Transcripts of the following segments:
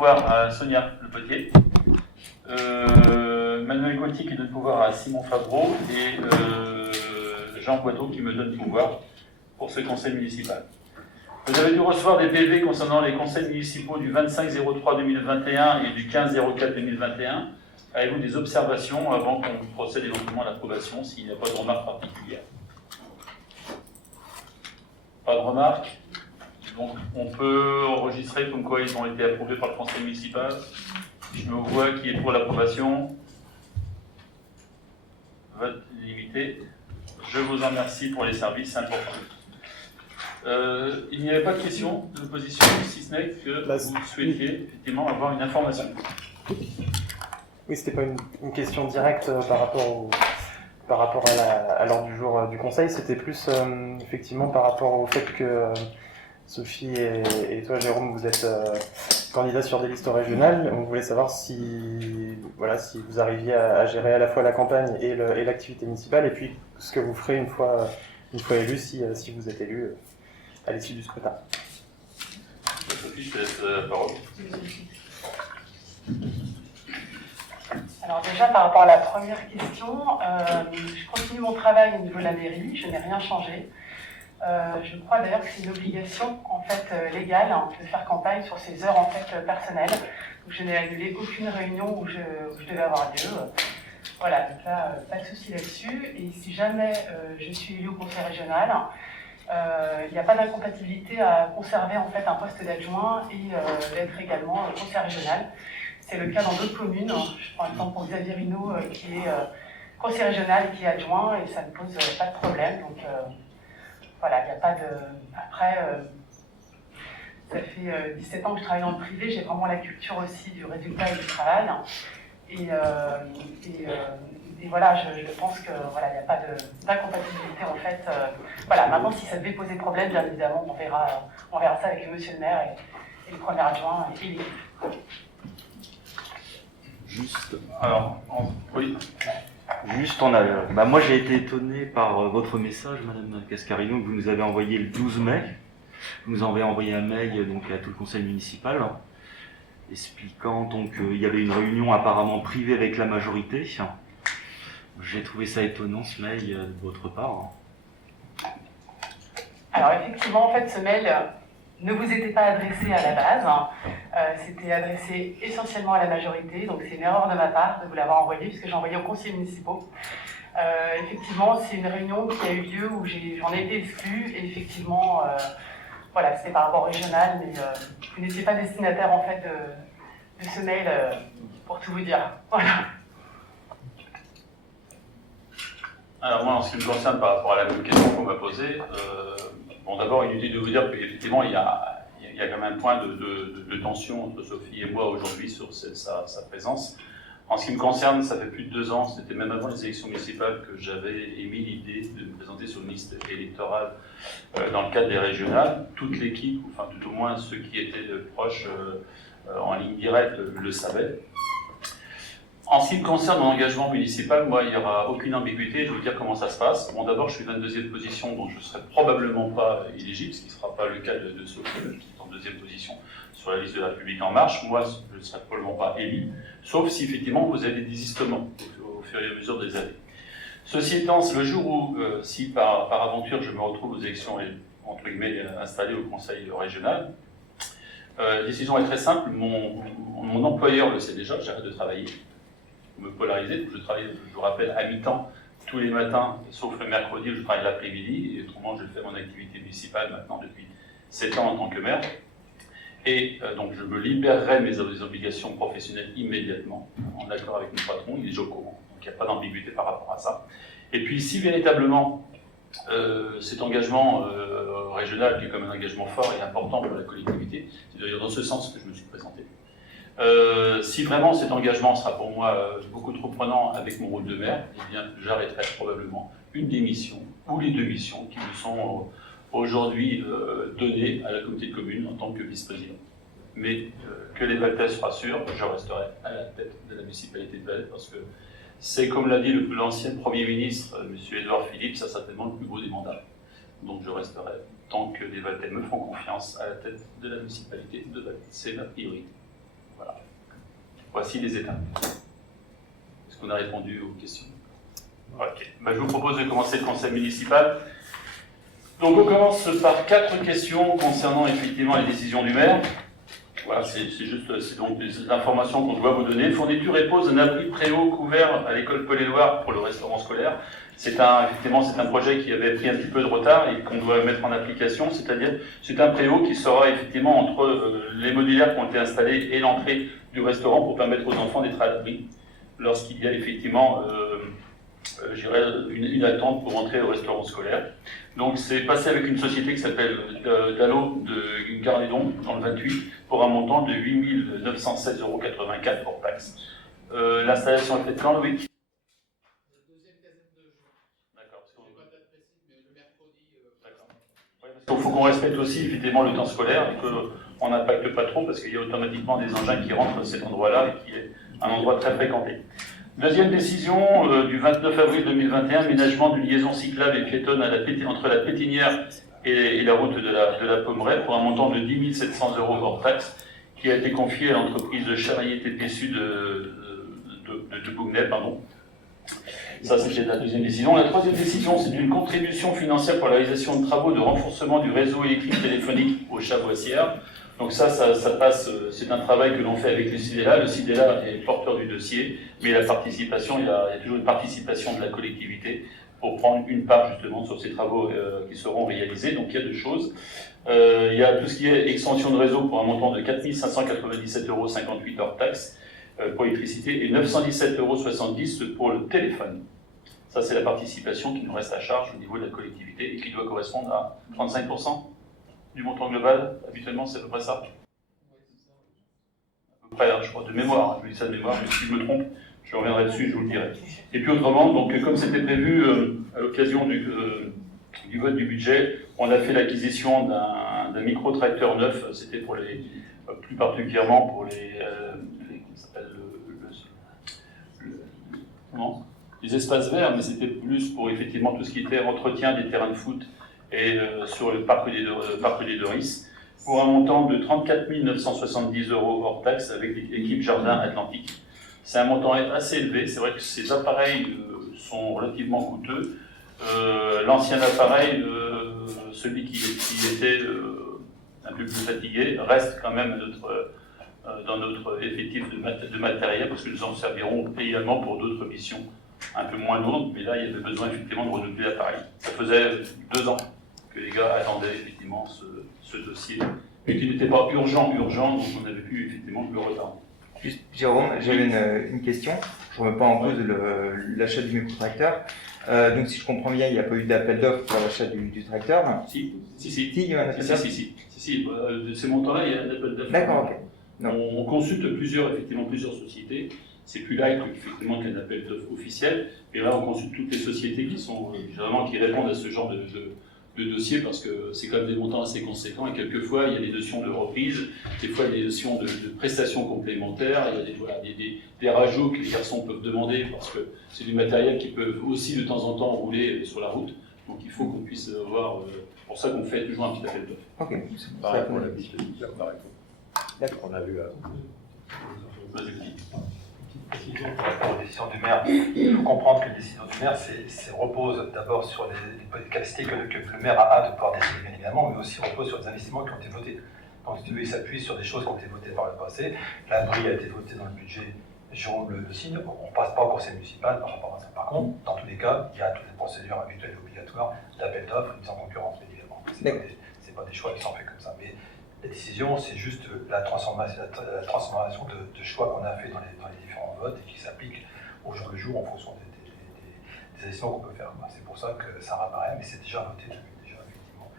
pouvoir à Sonia Le Potier, Manuel Gauthier qui donne pouvoir à Simon Favreau et Jean Boiteau qui me donne pouvoir pour ce conseil municipal. Vous avez dû recevoir des PV concernant les conseils municipaux du 25-03-2021 et du 15-04-2021. Avez-vous des observations avant qu'on procède éventuellement à l'approbation s'il n'y a pas de remarques particulières? Pas de remarques. Donc on peut enregistrer comme quoi ils ont été approuvés par le conseil municipal. Je me vois qui est pour l'approbation. Vote limité. Je vous en remercie pour les services importants. Il n'y avait pas de questions d'opposition, si ce n'est que vous souhaitiez effectivement avoir une information. Oui, c'était pas une question directe par rapport à l'ordre du jour du Conseil, c'était plus effectivement par rapport au fait que Sophie et toi, Jérôme, vous êtes candidats sur des listes régionales. On voulait savoir si vous arriviez à gérer à la fois la campagne et l'activité municipale, et puis ce que vous ferez une fois élu, si vous êtes élu à l'issue du scrutin. Sophie, je te laisse la parole. Alors déjà, par rapport à la première question, je continue mon travail au niveau de la mairie, je n'ai rien changé. Je crois d'ailleurs que c'est une obligation en fait légale de faire campagne sur ces heures en fait personnelles. Donc, je n'ai annulé aucune réunion où je devais avoir lieu. Voilà, donc là, pas de souci là-dessus. Et si jamais je suis élue au conseil régional, il n'y a pas d'incompatibilité à conserver en fait un poste d'adjoint et d'être également conseiller régional. C'est le cas dans d'autres communes. Je prends l'exemple pour Xavier Rinaud qui est conseiller régional et qui est adjoint et ça ne pose pas de problème. Donc voilà, il n'y a pas de. Après, ça fait 17 ans que je travaille dans le privé, j'ai vraiment la culture aussi du résultat et du travail. Et voilà, je pense que voilà, il n'y a pas d'incompatibilité en fait. Voilà, maintenant si ça devait poser problème, bien évidemment, on verra ça avec le monsieur le maire et le premier adjoint et l'équipe. Juste. Alors, oui. Juste moi j'ai été étonné par votre message, Madame Cascarino, que vous nous avez envoyé le 12 mai. Vous nous avez envoyé un mail donc, à tout le conseil municipal, expliquant qu'il y avait une réunion apparemment privée avec la majorité. J'ai trouvé ça étonnant ce mail de votre part. Alors effectivement, en fait, ce mail ne vous était pas adressé à la base. C'était adressé essentiellement à la majorité, donc c'est une erreur de ma part de vous l'avoir envoyé, puisque j'ai envoyé aux conseillers municipaux. Effectivement, c'est une réunion qui a eu lieu où j'en ai été exclue, et effectivement, voilà, c'était par rapport au régional, mais vous n'étiez pas destinataire en fait de ce mail, pour tout vous dire. Voilà. Alors moi, en ce qui me concerne par rapport à la même question qu'on m'a posée, bon d'abord, inutile de vous dire qu'effectivement, il y a quand même un point de tension entre Sophie et moi aujourd'hui sur sa présence. En ce qui me concerne, ça fait plus de 2 ans, c'était même avant les élections municipales, que j'avais émis l'idée de me présenter sur une liste électorale dans le cadre des régionales. Toute l'équipe, enfin tout au moins ceux qui étaient proches en ligne directe le savaient. En ce qui me concerne mon engagement municipal, moi, il n'y aura aucune ambiguïté, je vais vous dire comment ça se passe. Bon, d'abord, je suis 22e position, donc je ne serai probablement pas éligible, ce qui ne sera pas le cas de Sophie, qui est en 2e position sur la liste de la République En Marche. Moi, je ne serai probablement pas élu, sauf si effectivement vous avez des désistements au fur et à mesure des années. Ceci étant, le jour où, si par aventure je me retrouve aux élections, entre guillemets, installé au conseil régional, la décision est très simple, mon employeur le sait déjà, j'arrête de travailler. Me polariser, je travaille, je vous rappelle, à mi-temps tous les matins, sauf le mercredi où je travaille l'après-midi, et autrement je fais mon activité municipale maintenant depuis 7 ans en tant que maire. Et donc je me libérerai mes obligations professionnelles immédiatement, en accord avec mon patron, il est déjà au courant, donc il n'y a pas d'ambiguïté par rapport à ça. Et puis si véritablement cet engagement régional, qui est comme un engagement fort et important pour la collectivité, c'est d'ailleurs dans ce sens que je me suis présenté. Si vraiment cet engagement sera pour moi beaucoup trop prenant avec mon rôle de maire, eh bien j'arrêterai probablement une des missions ou les 2 missions qui me sont aujourd'hui données à la communauté de communes en tant que vice-président. Mais que les Valtais se rassurent, je resterai à la tête de la municipalité de Valais parce que c'est, comme l'a dit l'ancien Premier ministre, M. Édouard Philippe, ça certainement le plus beau des mandats. Donc je resterai tant que les Valtais me font confiance à la tête de la municipalité de Valais. C'est ma priorité. Voici les étapes. Est-ce qu'on a répondu aux questions? Ok. Je vous propose de commencer le conseil municipal. Donc on commence par 4 questions concernant effectivement les décisions du maire. Voilà, c'est donc des informations qu'on doit vous donner. Fourniture et pose un abri préau couvert à l'école Paul-Éluard pour le restaurant scolaire. Effectivement, c'est un projet qui avait pris un petit peu de retard et qu'on doit mettre en application, c'est-à-dire c'est un préau qui sera effectivement entre les modulaires qui ont été installés et l'entrée du restaurant pour permettre aux enfants d'être à l'abri lorsqu'il y a effectivement une attente pour entrer au restaurant scolaire. Donc c'est passé avec une société qui s'appelle Dallo de Garnédon dans le 28 pour un montant de 8 916,84 € hors taxe. L'installation est faite quand, Louis? Il faut qu'on respecte aussi effectivement le temps scolaire et qu'on n'impacte pas trop parce qu'il y a automatiquement des engins qui rentrent à cet endroit-là et qui est un endroit très fréquenté. Deuxième décision du 29 avril 2021, aménagement d'une liaison cyclable et piétonne entre la Pétinière et la route de la Pommeraie pour un montant de 10 700 € hors taxe qui a été confié à l'entreprise de Charrier TPSU de Bougnay, pardon. Ça, c'était la deuxième décision. La troisième décision, c'est une contribution financière pour la réalisation de travaux de renforcement du réseau électrique téléphonique aux Chavoissières. Donc ça passe, c'est un travail que l'on fait avec le CIDELA. Le CIDELA est porteur du dossier, mais la participation, il y a toujours une participation de la collectivité pour prendre une part justement sur ces travaux qui seront réalisés. Donc il y a 2 choses. Il y a tout ce qui est extension de réseau pour un montant de 4 597,58 € hors taxe pour l'électricité et 917,70 € pour le téléphone. Ça, c'est la participation qui nous reste à charge au niveau de la collectivité et qui doit correspondre à 35% du montant global. Habituellement, c'est à peu près ça. À peu près, je crois, de mémoire. Je vous dis ça de mémoire, mais si je me trompe, je reviendrai dessus et je vous le dirai. Et puis autrement, donc, comme c'était prévu à l'occasion du vote du budget, on a fait l'acquisition d'un micro-tracteur neuf. C'était pour plus particulièrement pour les espaces verts, mais c'était plus pour effectivement tout ce qui était entretien des terrains de foot et sur le parc des Doris, pour un montant de 34 970 € hors taxe avec l'équipe Jardin Atlantique. C'est un montant assez élevé, c'est vrai que ces appareils sont relativement coûteux. L'ancien appareil, celui qui était un peu plus fatigué, reste quand même dans notre effectif de matériel, parce que nous en servirons également pour d'autres missions un peu moins lourdes, mais là il y avait besoin effectivement de renouveler l'appareil. Ça faisait 2 ans que les gars attendaient effectivement ce dossier, mais qui n'était pas urgent, donc on avait pu effectivement le retarder. Juste, Jérôme, j'avais une question. Je ne remets pas en cause l'achat du micro-tracteur. Donc, si je comprends bien, il n'y a pas eu d'appel d'offres pour l'achat du tracteur. Si, il y a un appel d'offres. Si, de ces montants-là, il y a un appel d'offres. D'accord, ok. On consulte plusieurs sociétés. C'est plus light effectivement qu'un appel d'offres officiel. Et là, on consulte toutes les sociétés qui répondent à ce genre de dossier parce que c'est quand même des montants assez conséquents et quelquefois il y a des notions de reprise, des fois il y a des notions de prestations complémentaires, il y a des rajouts que les garçons peuvent demander parce que c'est du matériel qui peut aussi de temps en temps rouler sur la route. Donc il faut qu'on puisse avoir, pour ça qu'on fait toujours un petit appel d'offres. Ok. Pareil pour la piste. D'accord. On a vu. Précision par rapport aux décisions du maire. Il faut comprendre que les décisions du maire reposent d'abord sur les capacités que le maire a de pouvoir décider, bien évidemment, mais aussi reposent sur des investissements qui ont été votés. Donc, il s'appuie sur des choses qui ont été votées par le passé. L'abri a été voté dans le budget, Jérôme le signe. On ne passe pas au conseil municipal par rapport à ça. Par contre, dans tous les cas, il y a toutes les procédures habituelles et obligatoires d'appel d'offres, de mise en concurrence, bien évidemment. Ce n'est pas des choix qui sont faits comme ça. Mais la décision, c'est juste la transformation de choix qu'on a fait dans les différents votes et qui s'applique au jour le jour en fonction des décisions qu'on peut faire. C'est pour ça que ça apparaît, mais c'est déjà voté depuis effectivement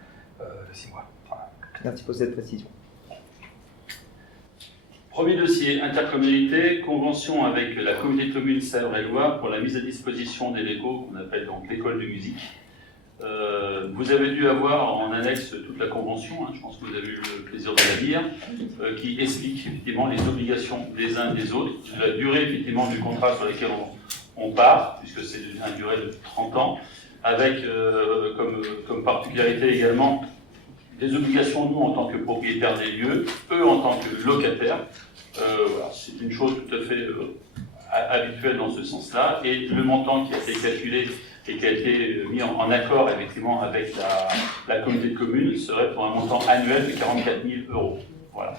6 mois. Voilà. Merci pour cette précision. Premier dossier, intercommunalité, convention avec la communauté de communes Sèvres-et-Loire pour la mise à disposition des locaux qu'on appelle donc l'école de musique. Vous avez dû avoir en annexe toute la convention, je pense que vous avez eu le plaisir de la lire, qui explique effectivement les obligations des uns et des autres, la durée effectivement du contrat sur lequel on part, puisque c'est une durée de 30 ans, avec comme particularité également des obligations nous en tant que propriétaires des lieux, eux en tant que locataires, Voilà, c'est une chose tout à fait habituelle dans ce sens-là. Et le montant qui a été calculé et qui a été mis en accord effectivement avec la communauté de communes serait pour un montant annuel de 44 000 €. Voilà.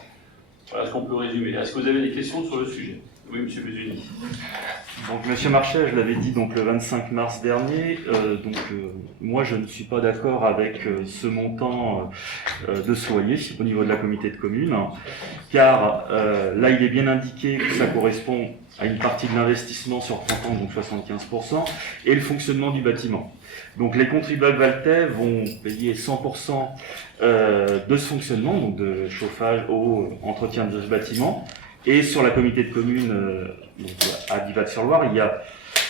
Voilà ce qu'on peut résumer. Est-ce que vous avez des questions sur le sujet? Oui, M. Busoni. Donc, Monsieur Marchais, je l'avais dit donc le 25 mars dernier. Moi, je ne suis pas d'accord avec ce montant de ce loyer au niveau de la communauté de communes, car là, il est bien indiqué que ça correspond à une partie de l'investissement sur 30 ans, donc 75%, et le fonctionnement du bâtiment. Donc, les contribuables valtais vont payer 100% de ce fonctionnement, donc de chauffage, eau, entretien de ce bâtiment. Et sur la communauté de communes à Divac-sur-Loire, il y a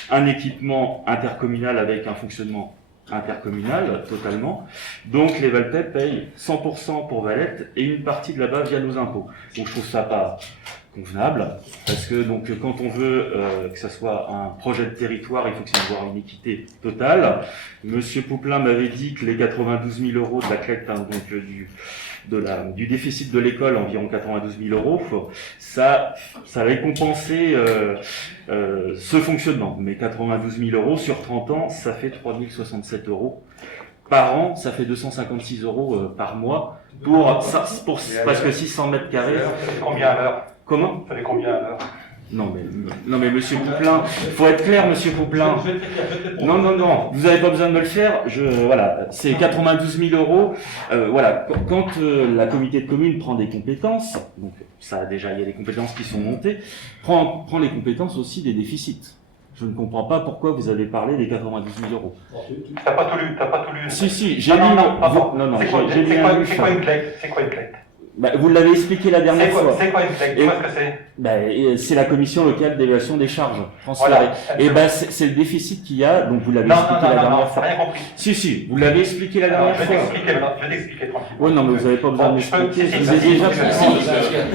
un équipement intercommunal avec un fonctionnement intercommunal totalement. Donc les Valtais payent 100% pour Valette et une partie de là-bas via nos impôts. Donc je trouve ça pas convenable, parce que donc quand on veut que ça soit un projet de territoire, il faut que ça ait une équité totale. Monsieur Pouplin m'avait dit que les 92 000 € de la collecte, hein, donc du déficit de l'école, environ 92 000 €, ça allait compenser ce fonctionnement. Mais 92 000 € sur 30 ans, ça fait 3 067 € par an, ça fait 256 € par mois pour presque 600 mètres carrés. Ça fait combien à l'heure? Comment? Ça fait combien à l'heure? Non mais Monsieur Pouplin, faut être clair, Monsieur Pouplin. Non, vous n'avez pas besoin de me le faire. Voilà, c'est 92 000 €. Voilà, quand la communauté de communes prend des compétences, donc ça déjà il y a des compétences qui sont montées, prend les compétences aussi des déficits. Je ne comprends pas pourquoi vous avez parlé des 92 000 €. T'as pas tout lu. Si, j'ai lu. Non, c'est quoi une collecte? Bah, vous l'avez expliqué la dernière fois. C'est quoi une collecte? Tu vois ce que c'est? C'est la commission locale d'évaluation des charges transférées. Voilà, c'est le déficit qu'il y a, donc vous l'avez expliqué la dernière fois. Rien compris. Si, vous l'avez expliqué la dernière fois. Je vais t'expliquer tranquillement. Oui, non, mais vous n'avez pas besoin de m'expliquer. Si, Je vous ai déjà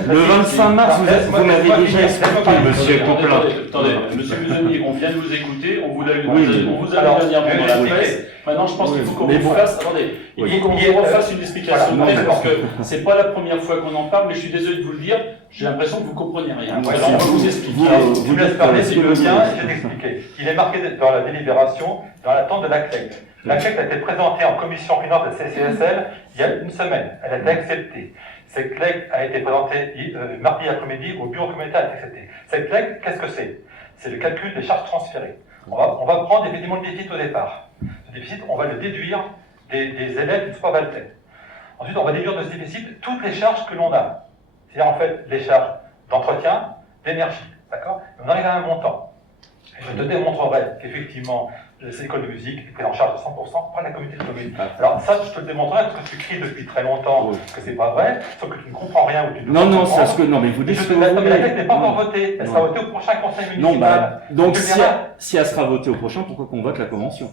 le 25 mars, vous m'avez déjà expliqué, Monsieur Pouplin. Attendez, Monsieur Busoni, on vient de vous écouter, on vous a Oui, dernièrement dans la presse. Maintenant, je pense qu'il faut qu'on vous fasse. Attendez, il faut qu'on vous refasse une explication de presse, parce que c'est pas la première fois qu'on en parle, mais je suis désolé de vous le dire, j'ai l'impression que vous comprenez rien. Alors, on va vous expliquer. Tu me laisses parler, si je veux bien, je vais t'expliquer. Il est marqué dans la délibération, dans l'attente de la collecte. La collecte a été présentée en commission finance de CCSL il y a une semaine. Elle a été acceptée. Cette collecte a été présentée mardi après-midi au bureau communautaire, elle a été acceptée. Cette collecte, qu'est-ce que c'est? C'est le calcul des charges transférées. On va prendre effectivement le déficit au départ. Ce déficit, on va le déduire des élèves du sport Valtais. Ensuite, on va déduire de ce déficit toutes les charges que l'on a. C'est-à-dire, en fait, les charges d'entretien, d'énergie. D'accord? On arrive à un montant. Et je te démontrerai qu'effectivement, cette école de musique est prise en charge de 100% par la communauté de communes. Alors, ça, je te le démontrerai parce que tu cries depuis très longtemps que c'est pas vrai, sauf que tu ne comprends rien ou tu ne Non, c'est ce que. Non, mais vous dites ce que vous voulez. Mais la texte n'est pas encore votée. Elle sera votée au prochain conseil municipal. Non, donc si elle sera votée au prochain, pourquoi qu'on vote la convention?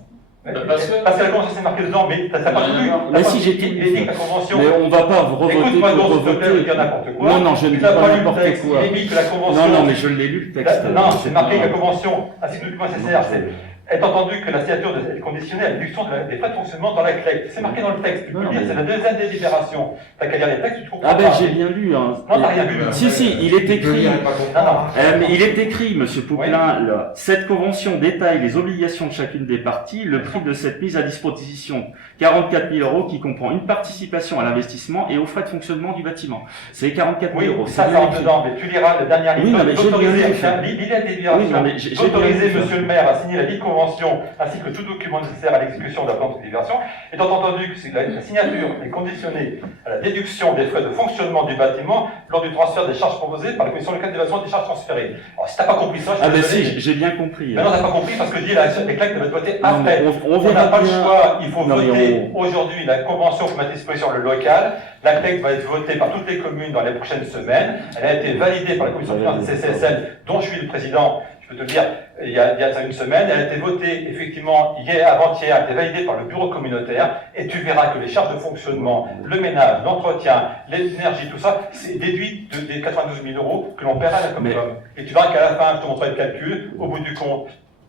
Parce que la convention c'est marqué dedans, mais t'as pas tout lu. Mais si, j'ai tout lu. Mais on va pas revoter Écoute-moi pour donc, s'il te plaît, revoter. dire n'importe quoi. Non, je ne dis Tu n'as pas lu le n'importe texte. quoi. Il est mis que la convention. Non, mais je l'ai lu le texte. Non, c'est marqué que la convention, ainsi que le document nécessaire, c'est est entendu que la signature est conditionnée à la réduction des frais de fonctionnement dans la collecte. C'est marqué dans le texte, tu peux le lire, c'est la deuxième délibération. T'as qu'à lire les textes, tu comprends. Ah ben j'ai bien lu. Hein. Non, t'as rien vu. Si, il est écrit. Non. Il est écrit, Monsieur Pouplin, là, cette convention détaille les obligations de chacune des parties, le prix de cette mise à disposition, 44 000 € qui comprend une participation à l'investissement et aux frais de fonctionnement du bâtiment. C'est 44 000 €. Ça rentre dedans, mais tu liras le dernier livre. L'idée de délibération d'autoriser Monsieur le maire à signer la dite convention ainsi que tout document nécessaire à l'exécution de la plante de délibération, étant entendu que la signature est conditionnée à la déduction des frais de fonctionnement du bâtiment lors du transfert des charges proposées par la commission locale d'évaluation des charges transférées. Alors si t'as pas compris ça, je suis désolé. Si, j'ai bien compris. Mais non, t'as pas compris parce que je dis la collecte va être votée après. On n'a pas le choix, il faut voter aujourd'hui la convention pour mettre à disposition le local. La collecte va être votée par toutes les communes dans les prochaines semaines. Elle a été validée par la commission de finances de CCSL, dont je suis le président. Je peux te le dire, il y a ça une semaine, elle a été votée effectivement hier, avant-hier, elle a été validée par le bureau communautaire, et tu verras que les charges de fonctionnement, le ménage, l'entretien, l'énergie, tout ça, c'est déduit des 92 000 € que l'on paiera à la Comcom. Et tu verras qu'à la fin, je te montrerai le calcul, au bout du compte,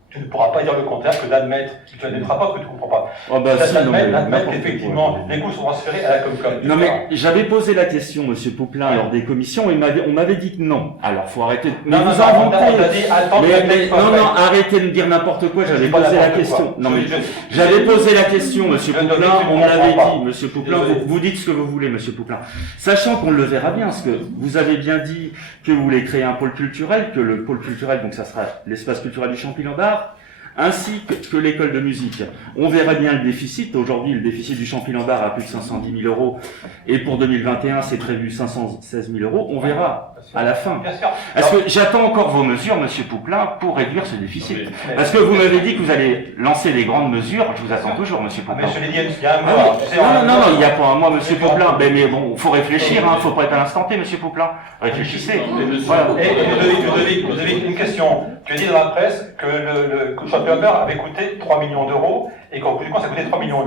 Tu ne pourras pas dire le contraire que d'admettre, tu n'admettras pas que tu ne comprends pas. Oh bah si, non, mais D'admettre n'importe qu'effectivement, quoi. les coûts sont transférés à la Comcom. Non mais j'avais posé la question, Monsieur Pouplin, lors des commissions, et on m'avait dit que non. Alors faut arrêter. Mais Non, vous on inventez. t'a dit, attends, Non, arrêtez de dire n'importe quoi. J'avais posé la question. Non mais j'avais posé la question, Monsieur Pouplin. On me l'avait dit, Monsieur Pouplin. Vous dites ce que vous voulez, Monsieur Pouplin. Sachant qu'on le verra bien, parce que vous avez bien dit que vous voulez créer un pôle culturel, que le pôle culturel, donc ça sera l'espace culturel du Champy-Lambert, ainsi que l'école de musique. On verra bien le déficit. Aujourd'hui, le déficit du Champy-Lambert a plus de 510 000 euros. Et pour 2021, c'est prévu 516 000 euros. On verra à la fin. Bien sûr. Parce que j'attends encore vos mesures, Monsieur Pouplin, pour réduire ce déficit. Parce que vous m'avez dit que vous allez lancer des grandes mesures. Je vous attends toujours, Monsieur Ah, Pouplin. mais je l'ai dit il y a un mois. Tu sais, Non, il n'y a pas un mois, Monsieur Pouplin. Mais bon, faut réfléchir, hein. Faut pas être à l'instant T, Monsieur Pouplin. Réfléchissez. Voilà. Et Ludovic, une question. Tu as dit dans la presse que le Champy-Lambert avait coûté 3 millions d'euros et qu'au bout du compte, ça coûtait 3,8 millions.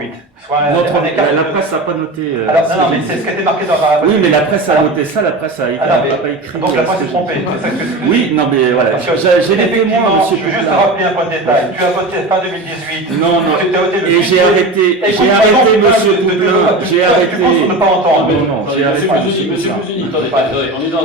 Soit un écart. La presse n'a pas noté. Alors, non, mais c'est ce qui a été marqué dans la. Oui, mais la presse a noté ça, la presse a pas écrit. Donc la presse est trompée. Oui, non, mais voilà. J'ai des témoins, Monsieur Je veux juste Pouplin. rappeler un point de détail. Tu as voté fin 2018. Non, Tu as voté le et j'ai arrêté, Monsieur Pouplin, j'ai arrêté. Tu penses ne pas entendre. Non, j'ai arrêté. Monsieur Bouzini, attendez, on est dans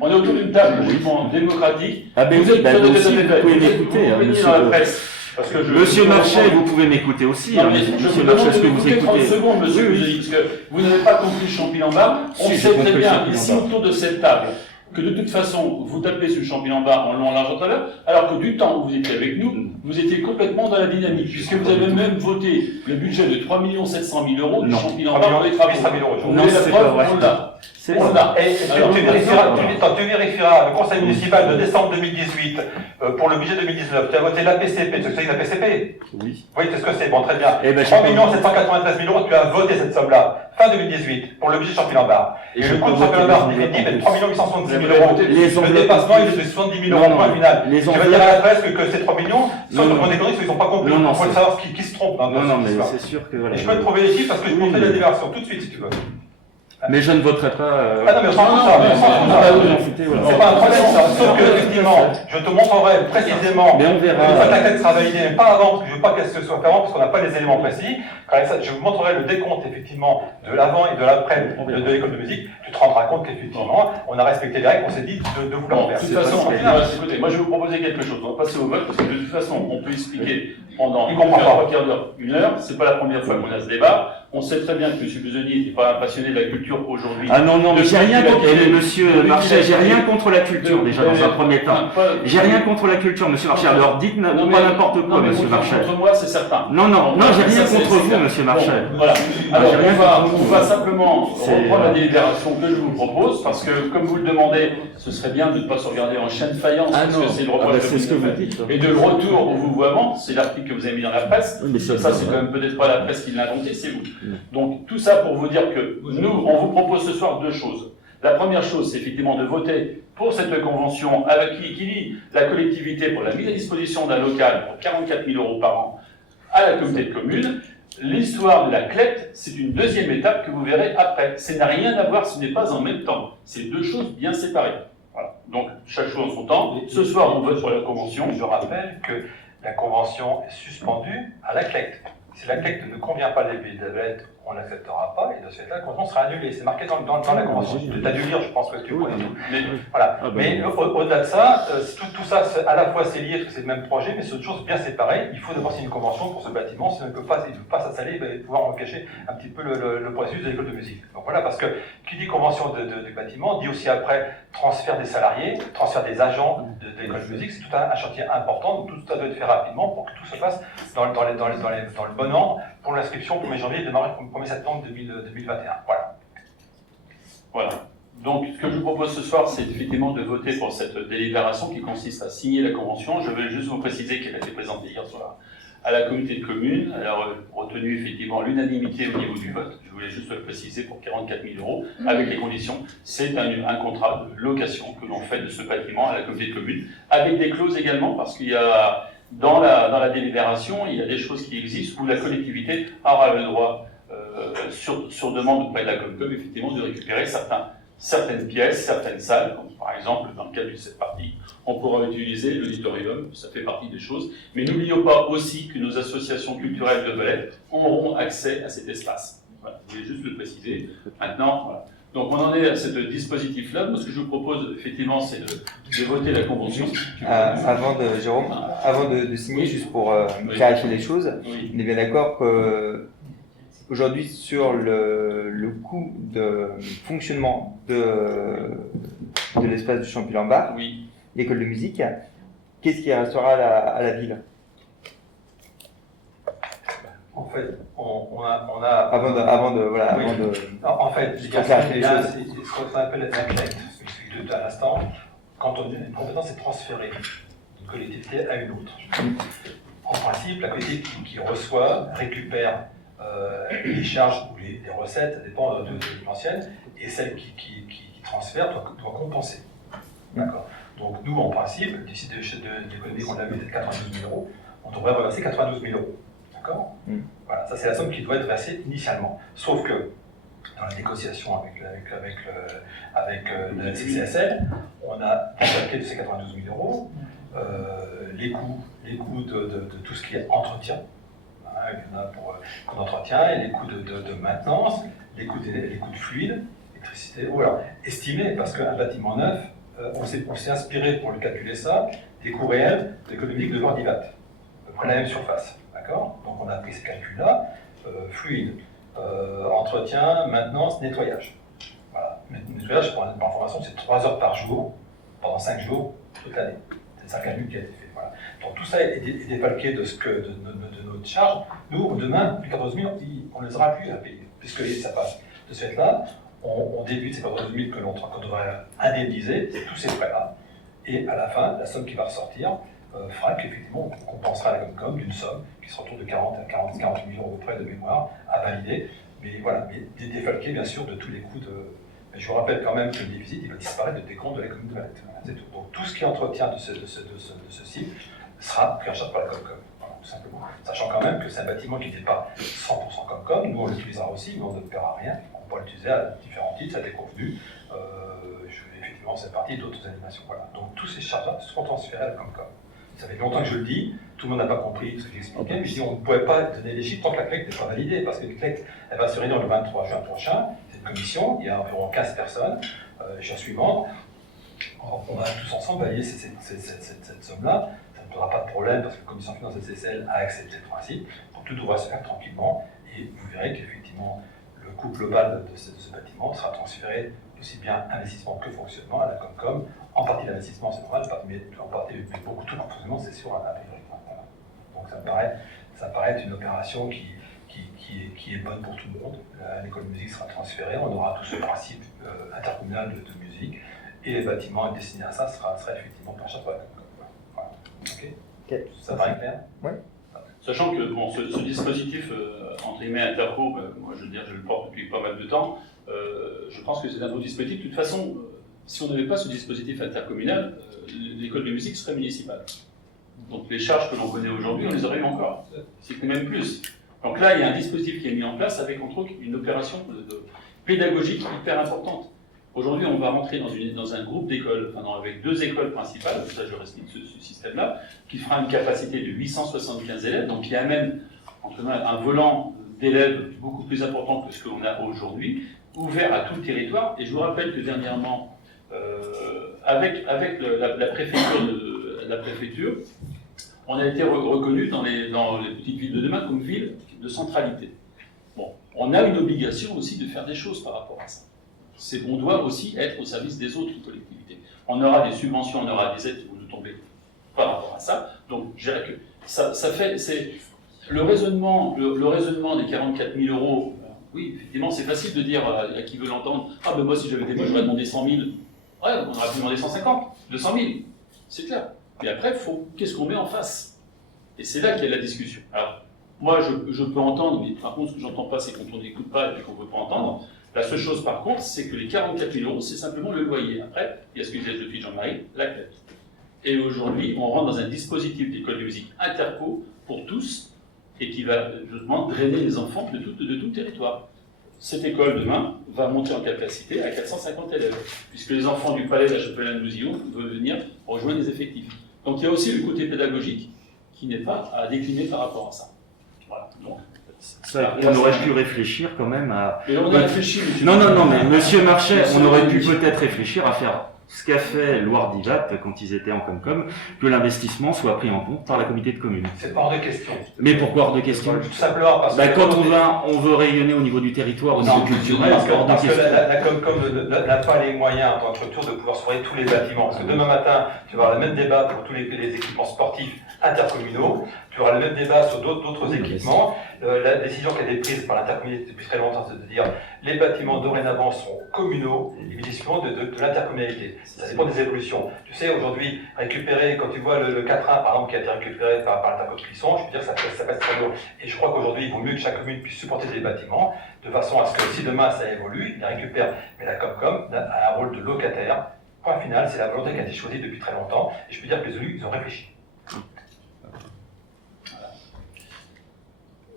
on est autour d'une table, logiquement démocratique. Ah ben oui, ben vous aussi, vous pouvez m'écouter, hein, monsieur. Dans la presse. Parce que Monsieur Marchais, vous pouvez m'écouter aussi, hein, Monsieur Marchais, est-ce que vous 30 écoutez? secondes, Monsieur Bouzini, parce que vous n'avez pas compris le Champy-Lambert. On Si, j'ai sait compris très le bien, Champy-Lambert. ici autour de cette table, que de toute façon, vous tapez sur le Champy-Lambert en long, en large, en travers, alors que du temps où vous étiez avec nous, vous étiez complètement dans la dynamique, puisque vous avez même voté le budget de 3 700 000 euros du Non. Champy-Lambert dans les travaux. 3 000 euros. Vous Non, voulez la c'est preuve, pas vrai. on l'a. C'est On l'a. Et Alors, tu vérifieras le conseil municipal de décembre 2018 pour le budget 2019. Tu as voté la PCP. Tu sais ce que c'est la PCP? Oui. Oui, c'est ce que c'est. Bon, très bien. Eh ben, 3 j'ai 793 000 euros, tu as voté cette somme-là, fin 2018, pour le budget Champy-Lambert. Et Et le je coût de peux voter Champy-Lambert les définitif est de enveloppes 3 870 000 Vous avez euros. voté les Le enveloppes dépassement, en il est de 70 000 euros Non, au point non, final. les Tu vas enveloppes- dire à la presse que ces 3 millions sont Non, de non. des conneries, parce qu'ils n'ont pas compris. Non, non, Il faut c'est- savoir qui se trompe. Non, non, mais c'est c'est sûr que voilà. Et je peux te prouver les chiffres parce que je Oui, montrerai la mais- diversion tout de suite si tu veux. Mais je ne voterai pas. Ah non, mais on s'en fout ça. On s'en fout Ah, ça. oui, j'en foutais, voilà. C'est pas un problème ça. Sauf que, effectivement, je te montrerai précisément. Mais on Une fois verra. que la tête sera validée, mais pas avant, parce que je veux pas qu'elle se soit fait avant, parce qu'on n'a pas les éléments précis. Je vous montrerai le décompte, effectivement, de l'avant et de l'après de l'école de musique. Tu te rendras compte qu'effectivement, on a respecté les règles, on s'est dit de vouloir Bon, de faire. toute façon, écoutez, moi je vais vous proposer quelque chose. On va passer au vote parce que de toute façon, on peut expliquer pendant Il une comprend heure, pas. trois quarts d'heure, une heure. C'est pas la première fois qu'on a ce débat. On sait très bien que M. Busoni n'était pas un passionné de la culture aujourd'hui. Ah non, non, mais j'ai rien contre. Depuis Monsieur qu'il a Marchais, quitté- j'ai rien contre la culture déjà dans un premier temps. J'ai rien contre la culture, Monsieur Marchais. Alors dites Non, pas mais- n'importe quoi, non, mais Monsieur contre- Marchais. Contre moi, c'est certain. Non, non, non, j'ai rien Ça, c'est- contre c'est vous, clair. Monsieur Bon, Marchais. voilà. Alors, j'ai rien contre on vous. va simplement C'est- reprendre la délibération que je vous propose, parce que, comme vous le demandez, ce serait bien de ne pas se regarder en chaîne faïence, Ah parce non. que c'est le Ah reproche bah, que c'est ce que vous faites. dites. Et de le retour au vouvoiement, c'est l'article que vous avez mis dans la presse. Oui, mais Ça, c'est quand même peut-être pas la presse qui l'a inventé, c'est vous. Mm. Donc, tout ça pour vous dire que nous, on vous propose ce soir deux choses. La première chose, c'est effectivement de voter pour cette convention avec qui lie la collectivité pour la mise à disposition d'un local pour 44 000 euros par an à la communauté de communes. L'histoire de la CLET, c'est une deuxième étape que vous verrez après. Ça n'a rien à voir, ce n'est pas en même temps. C'est deux choses bien séparées. Voilà. Donc, chaque chose en son temps. Ce soir, on vote sur la convention. Je rappelle que la convention est suspendue à la CLECT. Si la CLECT ne convient pas des billes de dette, on n'acceptera pas, et de ce fait-là, la convention sera annulée. C'est marqué dans la convention. Tu as dû lire, je pense, que tu connais tout. Mais Voilà. Ah bah Mais au-delà de ça, tout ça, à la fois c'est lié, parce que c'est le même projet, mais c'est autre chose bien séparée. Il faut d'abord signer une convention pour ce bâtiment, sinon il ne peut pas s'installer, il va pouvoir en cacher un petit peu le processus de l'école de musique. Donc voilà, parce que qui dit convention de bâtiment, dit aussi après transfert des salariés, transfert des agents de l'école de musique. C'est tout un chantier important, donc tout ça doit être fait rapidement pour que tout se fasse dans le bon ordre pour l'inscription 1er janvier et démarrer le 1er septembre 2021. Voilà. voilà. Donc, ce que je vous propose ce soir, c'est effectivement de voter pour cette délibération qui consiste à signer la convention. Je vais juste vous préciser qu'elle a été présentée hier soir à la communauté de communes. Elle a retenu effectivement l'unanimité au niveau du vote. Je voulais juste le préciser pour 44 000 euros, avec les conditions. C'est un contrat de location que l'on fait de ce bâtiment à la communauté de communes, avec des clauses également, parce qu'il y a dans la délibération, il y a des choses qui existent où la collectivité aura le droit, sur demande auprès de la Comcom, effectivement, de récupérer certaines pièces, certaines salles, comme par exemple dans le cadre de cette partie, on pourra utiliser l'auditorium, ça fait partie des choses. Mais n'oublions pas aussi que nos associations culturelles de Valette auront accès à cet espace. Voilà, je voulais juste le préciser. Maintenant, voilà. Donc on en est à ce dispositif-là. Moi, ce que je vous propose, effectivement, c'est de voter la convention. Avant de, Jérôme, avant de signer, juste pour clarifier les choses, Oui. on est bien d'accord que aujourd'hui, sur le coût de fonctionnement de l'espace du Champy-Lambert, Oui. l'école de musique, qu'est-ce qui restera à la ville? En fait, on a Voilà, Oui. avant de... En fait, Je il y peux a clarifier les choses. ce qu'on appelle la clé, à l'instant, quand une compétence est transférée d'une collectivité à une autre. En principe, la collectivité qui reçoit récupère les charges ou les recettes, ça dépend de l'ancienne, et celle qui transfère doit compenser. D'accord. Donc nous, en principe, d'ici de l'économie qu'on a vu, c'est 92 000 €, on devrait reverser 92 000 €. D'accord. Voilà, ça c'est la somme qui doit être versée initialement. Sauf que dans la négociation avec la CCSL, on a décalqué de ces 92 000 € les coûts de tout ce qui est entretien. Hein, il y en a pour l'entretien, et les coûts de maintenance, les coûts de fluide, électricité, voilà, estimés, parce qu'un bâtiment neuf, on s'est inspiré pour le calculer ça des coûts réels économiques de Vordivat, à peu près la même surface. D'accord. Donc on a pris ces calculs-là, fluide, entretien, maintenance, nettoyage. Voilà. Nettoyage, pour information, c'est 3 heures par jour, pendant 5 jours, toute l'année. C'est un calcul qui a été fait. Voilà. Donc tout ça est défalqué de notre charge. Nous, demain, les 14 000, on ne les aura plus à payer, puisque ça passe. De ce fait-là, on débute ces 14 000 qu'on devrait indemniser, c'est tous ces frais-là. Et à la fin, la somme qui va ressortir fera qu'effectivement, on compensera la Comcom d'une somme qui sera autour de 40 000 € à peu près de mémoire à valider. Mais voilà, mais défalqué bien sûr de tous les coûts de. Mais je vous rappelle quand même que le déficit il va disparaître de décompte de la commune de Valette. Voilà, c'est tout. Donc tout ce qui est entretien de ce site sera pris en charge par la Comcom. Voilà, tout simplement. Sachant quand même que c'est un bâtiment qui n'est pas 100% Comcom, nous on l'utilisera aussi, mais on ne paiera rien. On pourra l'utiliser à différents titres, ça a été convenu. Effectivement, c'est partie d'autres animations. Voilà. Donc tous ces charges-là seront transférées à la Comcom. Ça fait longtemps que je le dis, tout le monde n'a pas compris ce que j'expliquais, mais je dis on ne pouvait pas donner les chiffres tant que la CLEC n'est pas validée, parce que la CLEC elle va se réunir le 23 juin prochain, c'est une commission, il y a environ 15 personnes, échéance suivante, on va tous ensemble valider cette somme-là, ça ne posera pas de problème, parce que la commission finance de CCL a accepté le principe, donc tout devra se faire tranquillement, et vous verrez qu'effectivement, le coût global de ce bâtiment sera transféré aussi bien investissement que fonctionnement à la Comcom. En partie l'investissement c'est normal, mais en partie beaucoup tout le fonctionnement c'est sur un priori. Voilà. Donc ça me paraît être une opération qui est bonne pour tout le monde. L'école de musique sera transférée, on aura tout ce principe intercommunal de musique, et les bâtiments destinés à ça sera effectivement par chaque fois la Comcom. Voilà. Okay. Ça paraît clair? Oui. Sachant que bon, ce dispositif entre guillemets interco, moi je veux dire, je le porte depuis pas mal de temps. Je pense que c'est un bon dispositif. De toute façon, si on n'avait pas ce dispositif intercommunal, l'école de musique serait municipale. Donc les charges que l'on connaît aujourd'hui, on les aurait eu encore. C'est même plus. Donc là, il y a un dispositif qui est mis en place avec, entre autres, une opération pédagogique hyper importante. Aujourd'hui, on va rentrer dans un groupe d'écoles, avec 2 écoles principales, ça je explique ce système-là, qui fera une capacité de 875 élèves, donc qui amène un volant d'élèves beaucoup plus important que ce que l'on a aujourd'hui, ouvert à tout le territoire. Et je vous rappelle que dernièrement, avec la préfecture, on a été reconnu dans les petites villes de demain comme ville de centralité. Bon, on a une obligation aussi de faire des choses par rapport à ça. On doit aussi être au service des autres collectivités. On aura des subventions, on aura des aides qui vont nous tomber par rapport à ça. Donc, je dirais que ça fait, c'est le raisonnement des 44 000 €. Oui, effectivement, c'est facile de dire à qui veut l'entendre, ah ben moi si j'avais été moi j'aurais demandé 100 000. Ouais, on aurait pu demander 150, 200 000, c'est clair. Mais après, qu'est-ce qu'on met en face? Et c'est là qu'il y a la discussion. Alors, moi je peux entendre, mais par contre ce que j'entends pas, c'est quand on n'écoute pas et puis qu'on ne veut pas entendre. La seule chose par contre, c'est que les 44 000 €, c'est simplement le loyer. Après, il y a ce que disait depuis Jean-Marie, la CLEC. Et aujourd'hui, on rentre dans un dispositif d'école de musique interco pour tous, et qui va justement drainer les enfants de tout le territoire. cette école, demain, va monter en capacité à 450 élèves, puisque les enfants du palais de la Chapelle-Mousillon veulent venir rejoindre les effectifs. Donc il y a aussi le côté pédagogique qui n'est pas à décliner par rapport à ça. Voilà. Donc, On aurait pu réfléchir quand même à... Et on a réfléchi, monsieur. Non, mais monsieur Marchais, on aurait pu peut-être réfléchir à faire ce qu'a fait Loire Divat quand ils étaient en Comcom, que l'investissement soit pris en compte par la communauté de communes. C'est pas hors de question. Mais pourquoi hors de question? Tout simplement parce que... Quand on veut rayonner au niveau du territoire, au niveau culturel, parce que, hors de parce que question. la Comcom n'a pas les moyens en tant que structure de pouvoir surveiller tous les bâtiments. Parce que demain matin, tu vas avoir le même débat pour tous les équipements sportifs intercommunaux, tu auras le même débat sur d'autres équipements. La décision qui a été prise par l'intercommunalité depuis très longtemps, c'est de dire les bâtiments dorénavant sont communaux et bénéficieront de l'intercommunalité. Ça dépend des évolutions. Tu sais, aujourd'hui, récupérer, quand tu vois le 4A par exemple qui a été récupéré par l'intercommunalité de Clisson, je veux dire, ça peut être très lourd. Et je crois qu'aujourd'hui, il vaut mieux que chaque commune puisse supporter des bâtiments, de façon à ce que si demain ça évolue, il les récupère. Mais la Comcom a un rôle de locataire. Point final, c'est la volonté qui a été choisie depuis très longtemps. Et je peux dire que les élus, ils ont réfléchi.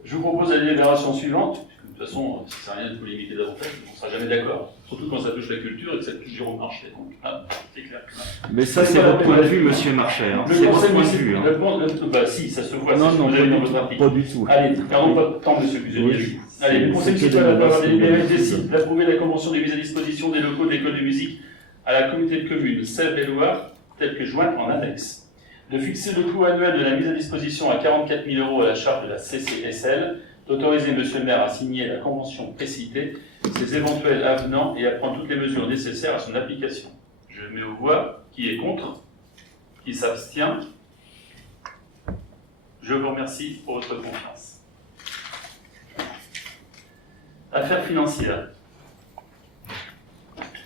Je vous propose la délibération suivante. De toute façon, ça ne sert à rien de vous limiter davantage, on ne sera jamais d'accord. Surtout quand ça touche la culture et que ça touche au marché. Donc là, c'est clair. Mais ça, c'est votre point de vue, monsieur Marchais. Hein. C'est votre point de vue. Bah si, ça se voit, Non, c'est ce que vous avez dans votre article. pas du tout. Allez, perdons pas de temps, monsieur Cuselier. Oui, Allez, le conseil c'est municipal que va des délibéré débats, décide d'approuver la convention de mise à disposition des locaux de l'école de musique à la communauté de communes Sèvres-et-Loire, telle que jointe en annexe. De fixer le coût annuel de la mise à disposition à 44 000 € à la charge de la CCSL, d'autoriser M. le maire à signer la convention précitée, ses éventuels avenants et à prendre toutes les mesures nécessaires à son application. Je mets aux voix qui est contre, qui s'abstient. Je vous remercie pour votre confiance. Affaires financières.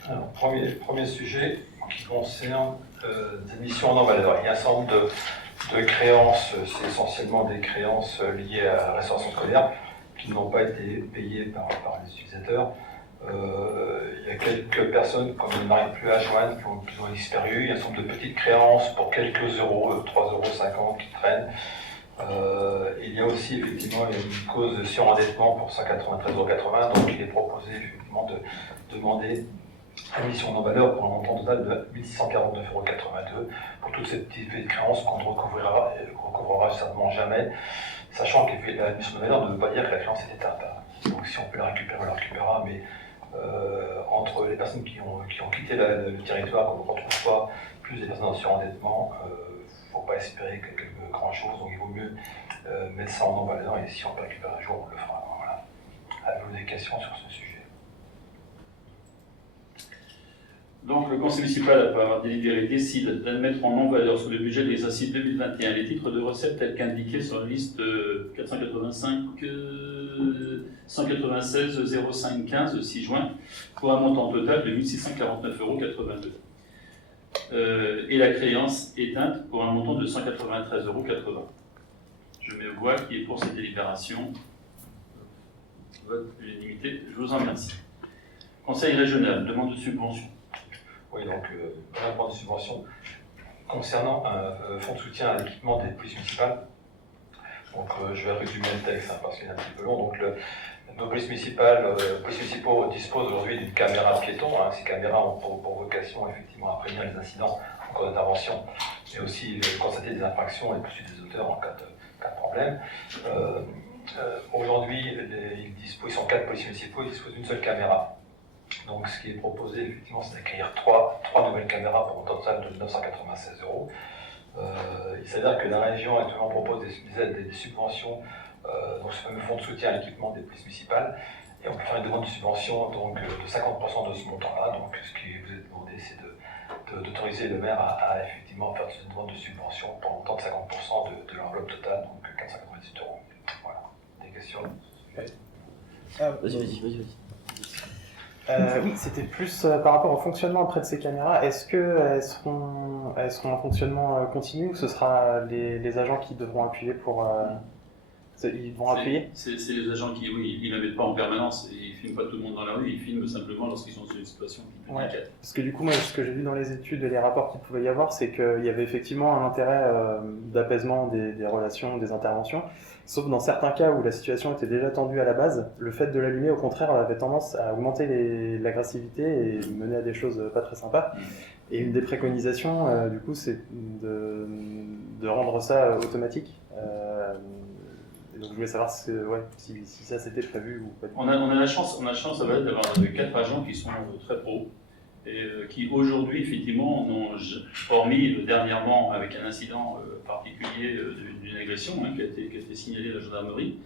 Alors, premier sujet qui concerne des émissions en valeur. Il y a un certain nombre de créances, c'est essentiellement des créances liées à la restauration scolaire qui n'ont pas été payées par les utilisateurs. Il y a quelques personnes, comme ils n'arrivent plus à joindre, qui ont disparu. Il y a un certain nombre de petites créances pour quelques euros, 3,50 € qui traînent. Il y a aussi effectivement une cause de surendettement pour 193,80 €, donc il est proposé effectivement de demander émission non valeur pour un montant total de 1649,82 € pour toutes ces petites créances qu'on ne recouvrera certainement jamais, sachant que la émission non valeur ne veut pas dire que la créance est éteinte. Donc si on peut la récupérer, on la récupérera, mais entre les personnes qui ont quitté le territoire, qu'on ne retrouve pas, plus les personnes en surendettement, il ne faut pas espérer quelque grand chose, donc il vaut mieux mettre ça en non valeur, et si on peut récupérer un jour, on le fera. Voilà. Avez-vous des questions sur ce sujet? Donc, le conseil municipal, après avoir délibéré, décide d'admettre en non-valeur sur le budget de l'exercice 2021 les titres de recettes tels qu'indiqués sur la liste 485 196 05 15 le 6 juin pour un montant total de 1649,82 €. Et la créance éteinte pour un montant de 193,80 €. Je mets aux voix qui est pour cette délibération. Vote d'unanimité, je vous en remercie. Conseil régional, demande de subvention. Oui, donc, un point de subvention concernant un fonds de soutien à l'équipement des polices municipales. Donc, je vais résumer le texte parce qu'il est un petit peu long. Donc, nos polices municipaux disposent aujourd'hui d'une caméra piéton. Ces caméras ont pour vocation effectivement à prévenir les incidents en cas d'intervention, mais aussi constater des infractions et poursuivre des auteurs en cas de problème. Aujourd'hui, ils sont 4 policiers municipaux, ils disposent d'une seule caméra. Donc, ce qui est proposé, effectivement, c'est d'acquérir 3 nouvelles caméras pour un total de 996 €. Il s'avère que la région actuellement propose des aides, des subventions, donc ce fameux fonds de soutien à l'équipement des polices municipales, et on peut faire une demande de subvention donc, de 50% de ce montant-là. Donc, ce qui vous est demandé, c'est d'autoriser le maire à effectivement faire une demande de subvention pour un montant de 50% de l'enveloppe totale, donc 498 €. Voilà. Des questions? Vas-y. Oui, c'était plus par rapport au fonctionnement après de ces caméras. Est-ce qu'elles seront en fonctionnement continu ou ce sera les agents qui devront appuyer pour Ils vont appuyer. C'est les agents qui, oui, ils ne mettent pas en permanence, et ils ne filment pas tout le monde dans la rue, ils filment simplement lorsqu'ils sont dans une situation qui peut délicate. Parce que du coup, moi, ce que j'ai vu dans les études et les rapports qu'il pouvait y avoir, c'est qu'il y avait effectivement un intérêt d'apaisement des relations, des interventions. Sauf dans certains cas où la situation était déjà tendue à la base, le fait de l'allumer, au contraire, avait tendance à augmenter l'agressivité et mener à des choses pas très sympas. Et une des préconisations, du coup, c'est de rendre ça automatique. Et donc je voulais savoir si ça c'était prévu ou pas. On a la chance à Valette d'avoir 4 agents qui sont très pros et qui aujourd'hui effectivement hormis dernièrement avec un incident particulier d'une agression qui a été signalée à la gendarmerie,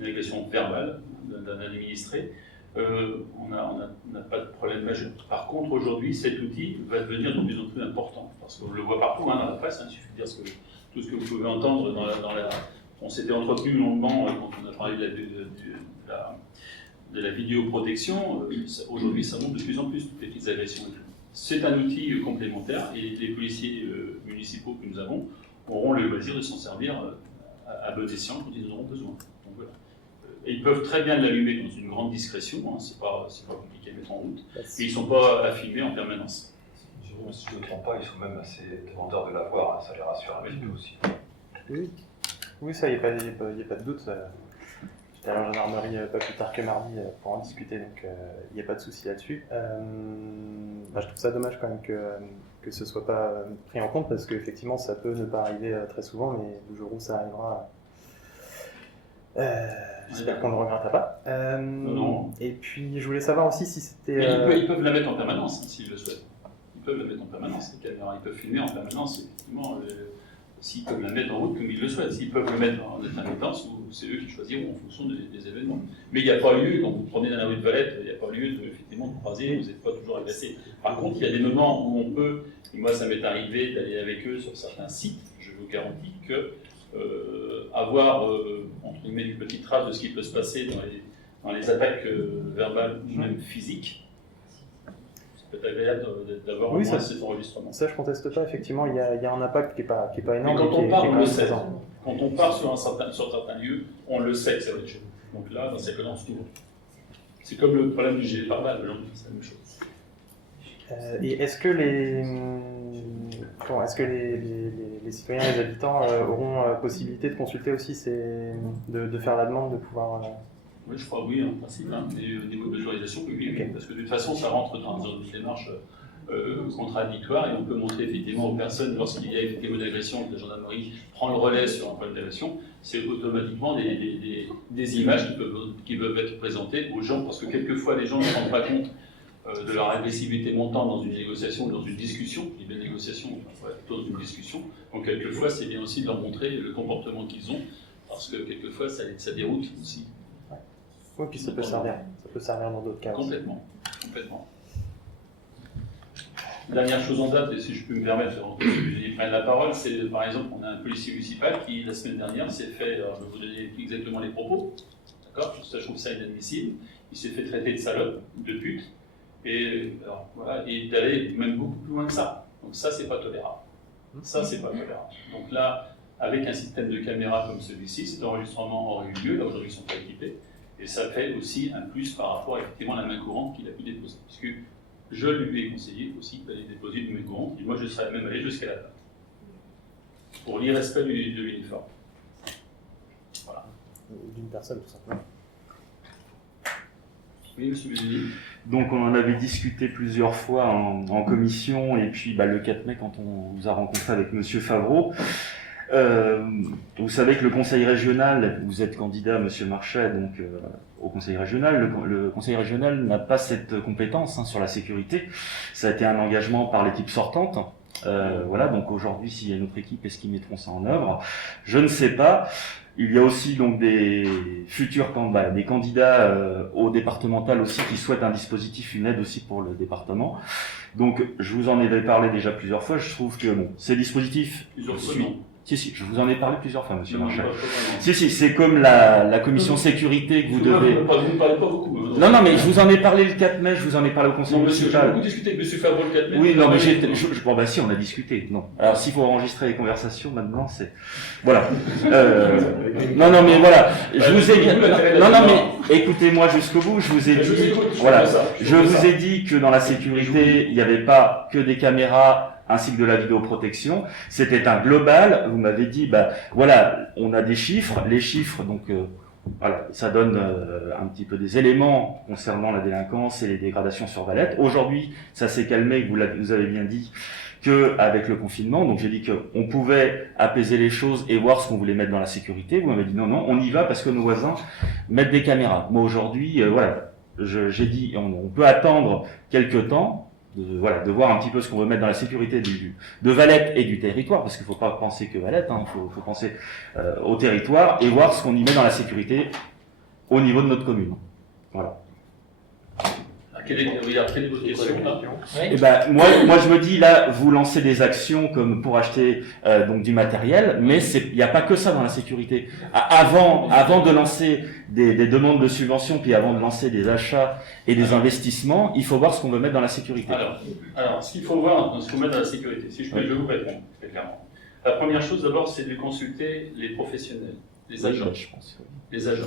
une agression verbale d'un administré, on n'a pas de problème majeur. Par contre aujourd'hui cet outil va devenir de plus en plus important parce qu'on le voit partout dans la presse, il suffit de dire tout ce que vous pouvez entendre dans la on s'était entretenu longuement quand on a parlé de la vidéoprotection. Aujourd'hui, ça monte de plus en plus, toutes les petites agressions. C'est un outil complémentaire et les policiers municipaux que nous avons auront le loisir de s'en servir à bon escient quand ils en auront besoin. Donc, voilà. Et ils peuvent très bien l'allumer dans une grande discrétion, c'est pas compliqué à mettre en route, et ils ne sont pas à filmer en permanence. Jérôme, si je ne me trompe pas, ils sont même assez demandeurs de l'avoir, ça les rassure un petit peu aussi. Oui, ça, il n'y a pas de doute. J'étais à la gendarmerie pas plus tard que mardi pour en discuter, donc il n'y a pas de souci là-dessus. Je trouve ça dommage quand même que ce ne soit pas pris en compte, parce qu'effectivement, ça peut ne pas arriver très souvent, mais le jour où ça arrivera, j'espère qu'on ne le regrettera pas. Non. Et puis, je voulais savoir aussi si c'était... Ils peuvent la mettre en permanence, s'ils le souhaitent. Ils peuvent la mettre en permanence, les caméras. Ils peuvent filmer en permanence, effectivement. S'ils peuvent la mettre en route comme ils le souhaitent, s'ils peuvent le mettre en intermittence, c'est eux qui choisiront en fonction des événements. Mais il n'y a pas lieu, quand vous vous promenez dans la rue de Valette, il n'y a pas lieu effectivement de croiser, vous n'êtes pas toujours agressé. Par contre, il y a des moments où on peut, et moi ça m'est arrivé d'aller avec eux sur certains sites, je vous garantis que avoir, entre guillemets, une petite trace de ce qui peut se passer dans les attaques verbales ou même physiques, c'est peut-être agréable d'avoir au moins cet enregistrement. Ça, je ne conteste pas, effectivement, il y a un impact qui n'est pas énorme. Mais quand on part, on le sait. Présent. Quand on part sur certains lieux, on le sait que ça va être chaud. Donc là, dans ces cas-là, on se trouve. C'est comme le problème du gilet pare-balles, c'est la même chose. Et est-ce que les citoyens, les habitants auront possibilité de consulter aussi, de faire la demande, de pouvoir... Oui, je crois, oui, en principe, des modes d'autorisation, oui, okay. Parce que de toute façon, ça rentre dans une démarche contradictoire et on peut montrer effectivement aux personnes, lorsqu'il y a effectivement une agression, que la gendarmerie prend le relais sur un problème d'agression, c'est automatiquement des images qui peuvent être présentées aux gens, parce que quelquefois les gens ne se rendent pas compte de leur agressivité montante dans une négociation ou dans une discussion, je dis bien négociation, plutôt dans une discussion, donc quelquefois c'est bien aussi de leur montrer le comportement qu'ils ont, parce que quelquefois ça déroute aussi. Oui, puis ça peut servir dans d'autres cas. Complètement. Dernière chose en date, et si je peux me permettre, que je prenne la parole, c'est par exemple, on a un policier municipal qui, la semaine dernière, s'est fait, alors je vais vous donner exactement les propos, d'accord, ça, je trouve ça inadmissible, il s'est fait traiter de salope, de pute, et d'aller même beaucoup plus loin que ça. Donc ça, c'est pas tolérable. Donc là, avec un système de caméra comme celui-ci, cet enregistrement aurait eu lieu, là aujourd'hui ils ne sont pas équipés, et ça fait aussi un plus par rapport effectivement à la main courante qu'il a pu déposer. Puisque je lui ai conseillé aussi d'aller déposer une main courante, et moi je serais même allé jusqu'à la table. Pour l'irrespect de l'uniforme. Voilà. D'une personne, tout simplement. Oui, monsieur Bézini. Donc on en avait discuté plusieurs fois en commission, et puis le 4 mai, quand on vous a rencontré avec monsieur Favreau, vous savez que le conseil régional, vous êtes candidat, monsieur Marchais, donc au conseil régional, le conseil régional n'a pas cette compétence sur la sécurité. Ça a été un engagement par l'équipe sortante. Voilà, donc aujourd'hui, s'il y a une autre équipe, est-ce qu'ils mettront ça en œuvre? Je ne sais pas. Il y a aussi donc des futurs des candidats au départemental aussi qui souhaitent un dispositif, une aide aussi pour le département. Donc je vous en avais parlé déjà plusieurs fois. Je trouve que ces dispositifs Si, je vous en ai parlé plusieurs fois, monsieur Marchal. Si, c'est comme la commission sécurité que vous devez... Vous ne parlez pas beaucoup. Non, mais je vous en ai parlé le 4 mai, je vous en ai parlé au conseil monsieur, j'ai municipal. beaucoup discuté avec monsieur Favreau le 4 mai. Oui, non, mais bon, bah si, on a discuté. Non. Alors, s'il faut enregistrer les conversations, maintenant, c'est... Voilà. Non, mais voilà. Je vous ai dit... Non, mais écoutez-moi jusqu'au bout, je vous ai dit... Voilà. Je vous ai dit que dans la sécurité, il n'y avait pas que des caméras ainsi que de la vidéoprotection. C'était un global. Vous m'avez dit, bah, voilà, on a des chiffres. Les chiffres, donc... Voilà, ça donne un petit peu des éléments concernant la délinquance et les dégradations sur Valette. Aujourd'hui, ça s'est calmé, vous avez bien dit, qu'avec le confinement, donc j'ai dit qu'on pouvait apaiser les choses et voir ce qu'on voulait mettre dans la sécurité. Vous m'avez dit non, on y va parce que nos voisins mettent des caméras. Moi aujourd'hui, voilà, j'ai dit on peut attendre quelques temps, de voir un petit peu ce qu'on veut mettre dans la sécurité de Valette et du territoire, parce qu'il ne faut pas penser que Valette, il faut penser au territoire et voir ce qu'on y met dans la sécurité au niveau de notre commune. Voilà. Quelle est votre question là? Et ben, moi je me dis là, vous lancez des actions comme pour acheter donc du matériel, mais il n'y a pas que ça dans la sécurité. Avant de lancer des demandes de subventions, puis avant de lancer des achats et des investissements, il faut voir ce qu'on veut mettre dans la sécurité. Alors, ce qu'il faut voir dans ce qu'on met dans la sécurité, si je peux, je vous répondre très clairement. La première chose d'abord, c'est de consulter les professionnels, les agents. Je pense. Les agents.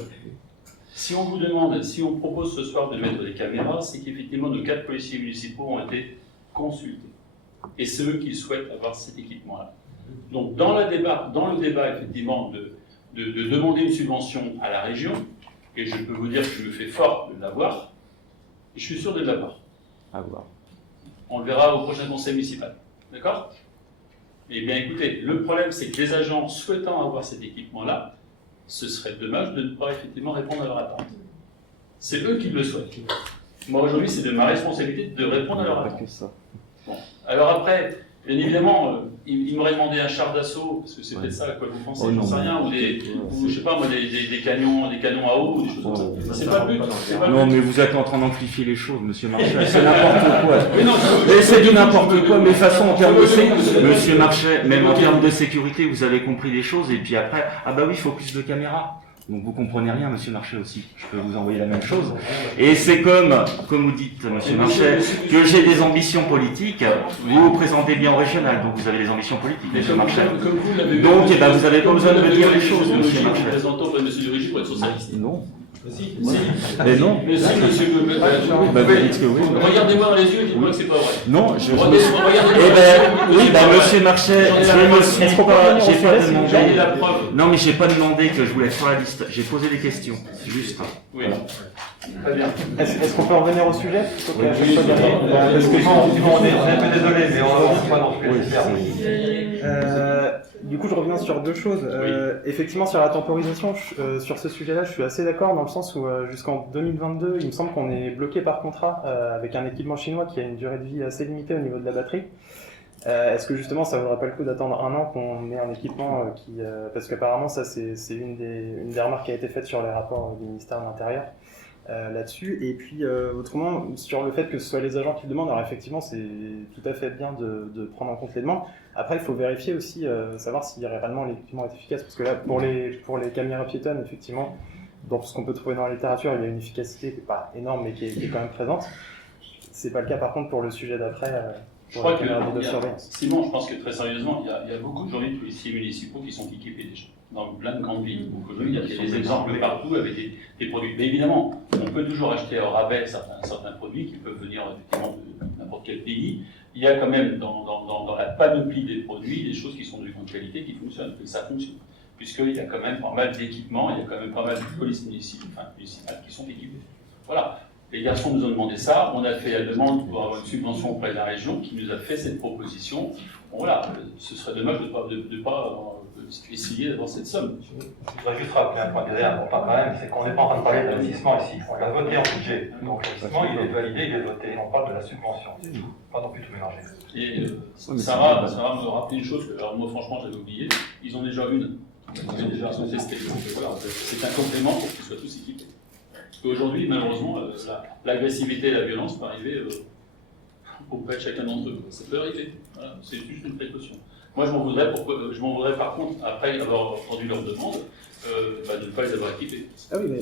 Si on vous demande, si on propose ce soir de mettre des caméras, c'est qu'effectivement nos 4 policiers municipaux ont été consultés. Et c'est eux qui souhaitent avoir cet équipement-là. Donc dans le débat effectivement de demander une subvention à la région, et je peux vous dire que je me fais fort de l'avoir, et je suis sûr de l'avoir. À voir. On le verra au prochain conseil municipal. D'accord? Eh bien écoutez, le problème c'est que les agents souhaitant avoir cet équipement-là, ce serait dommage de ne pas effectivement répondre à leur attente. C'est eux qui le souhaitent. Moi aujourd'hui, c'est de ma responsabilité de répondre à leur attente. Bon. Alors après, bien évidemment, il m'aurait demandé un char d'assaut, parce que c'est peut-être ça à quoi vous pensez, je ne sais rien, ou je sais pas moi, des canons à eau, ou des choses comme ça. C'est pas le but. Non, mais vous êtes en train d'amplifier les choses, monsieur Marchal. C'est n'importe quoi. Mais c'est du n'importe quoi. Mais de toute façon, en termes de sécurité, monsieur Marchal, même en termes de sécurité, vous avez compris des choses, et puis après, ah bah oui, il faut plus de caméras. Donc vous comprenez rien, monsieur Marchal aussi. Je peux vous envoyer la même chose. Et c'est comme vous dites, monsieur Marchal, que j'ai des ambitions politiques. Vous vous présentez bien au régional, donc vous avez des ambitions politiques, monsieur Marchal. Donc, vous n'avez pas besoin de me dire les choses, monsieur Marchal. Représentant pas monsieur de Régie pour être socialiste. Non. Si. Mais non. Mais si, monsieur. Bah, vous dites que oui. Regardez-moi dans les yeux et dites-moi que c'est pas vrai. Non, je me suis... Regardez-moi. Eh ben, oui, bah, monsieur Marchal, je me suis pas... J'ai pas demandé... la preuve. Non, mais j'ai pas demandé que je voulais être sur la liste. J'ai posé des questions. C'est juste. Oui. Très bien. Est-ce qu'on peut revenir au sujet plutôt qu'à chaque fois Parce que on est un peu désolé, mais on ne pas dans tous les termes. Du coup, je reviens sur deux choses. Effectivement, sur la temporisation, sur ce sujet-là, je suis assez d'accord dans le sens où jusqu'en 2022, il me semble qu'on est bloqué par contrat avec un équipement chinois qui a une durée de vie assez limitée au niveau de la batterie. Est-ce que justement, ça ne vaudrait pas le coup d'attendre un an qu'on ait un équipement qui... parce qu'apparemment, ça, c'est une des remarques qui a été faite sur les rapports du ministère de l'Intérieur là-dessus. Et puis, autrement, sur le fait que ce soit les agents qui le demandent, alors effectivement, c'est tout à fait bien de prendre en compte les demandes. Après, il faut vérifier aussi, savoir si réellement l'équipement est efficace. Parce que là, pour les caméras piétonnes, effectivement, dans ce qu'on peut trouver dans la littérature, il y a une efficacité qui n'est pas énorme, mais qui est quand même présente. C'est pas le cas, par contre, pour le sujet d'après. Je crois que, Simon, je pense que très sérieusement, il y a beaucoup de journées de policiers municipaux qui sont équipés déjà, dans plein de grandes villes. Donc aujourd'hui, il y a des exemples partout avec des produits. Mais évidemment, on peut toujours acheter au rabais certains produits qui peuvent venir effectivement de n'importe quel pays. Il y a quand même dans la panoplie des produits des choses qui sont de grande qualité, qui fonctionnent, que ça fonctionne. Puisqu'il y a quand même pas mal d'équipements, il y a quand même pas mal de polices municipales qui sont équipées. Voilà. Les garçons nous ont demandé ça, on a fait la demande pour avoir une subvention auprès de la région qui nous a fait cette proposition. Bon, voilà, ce serait dommage de ne pas essayer d'avoir cette somme. Je voudrais juste rappeler un point derrière, on parle quand même, c'est qu'on n'est pas en train de parler d'investissement ici. On l'a voté en budget. Donc l'investissement, il est validé, il est voté. On parle de la subvention. Pas non plus tout mélanger. Et Sarah me rappeler une chose que, alors moi franchement j'avais oublié, ils ont déjà une. Ils ont déjà testé. C'est un complément pour qu'ils soient tous équipés. Parce qu'aujourd'hui, malheureusement, l'agressivité et la violence peut arriver auprès de chacun d'entre eux. Ça peut arriver. Voilà, c'est juste une précaution. Moi, je m'en voudrais par contre, après avoir entendu leur demande, de ne pas les avoir équipés. Ah oui, mais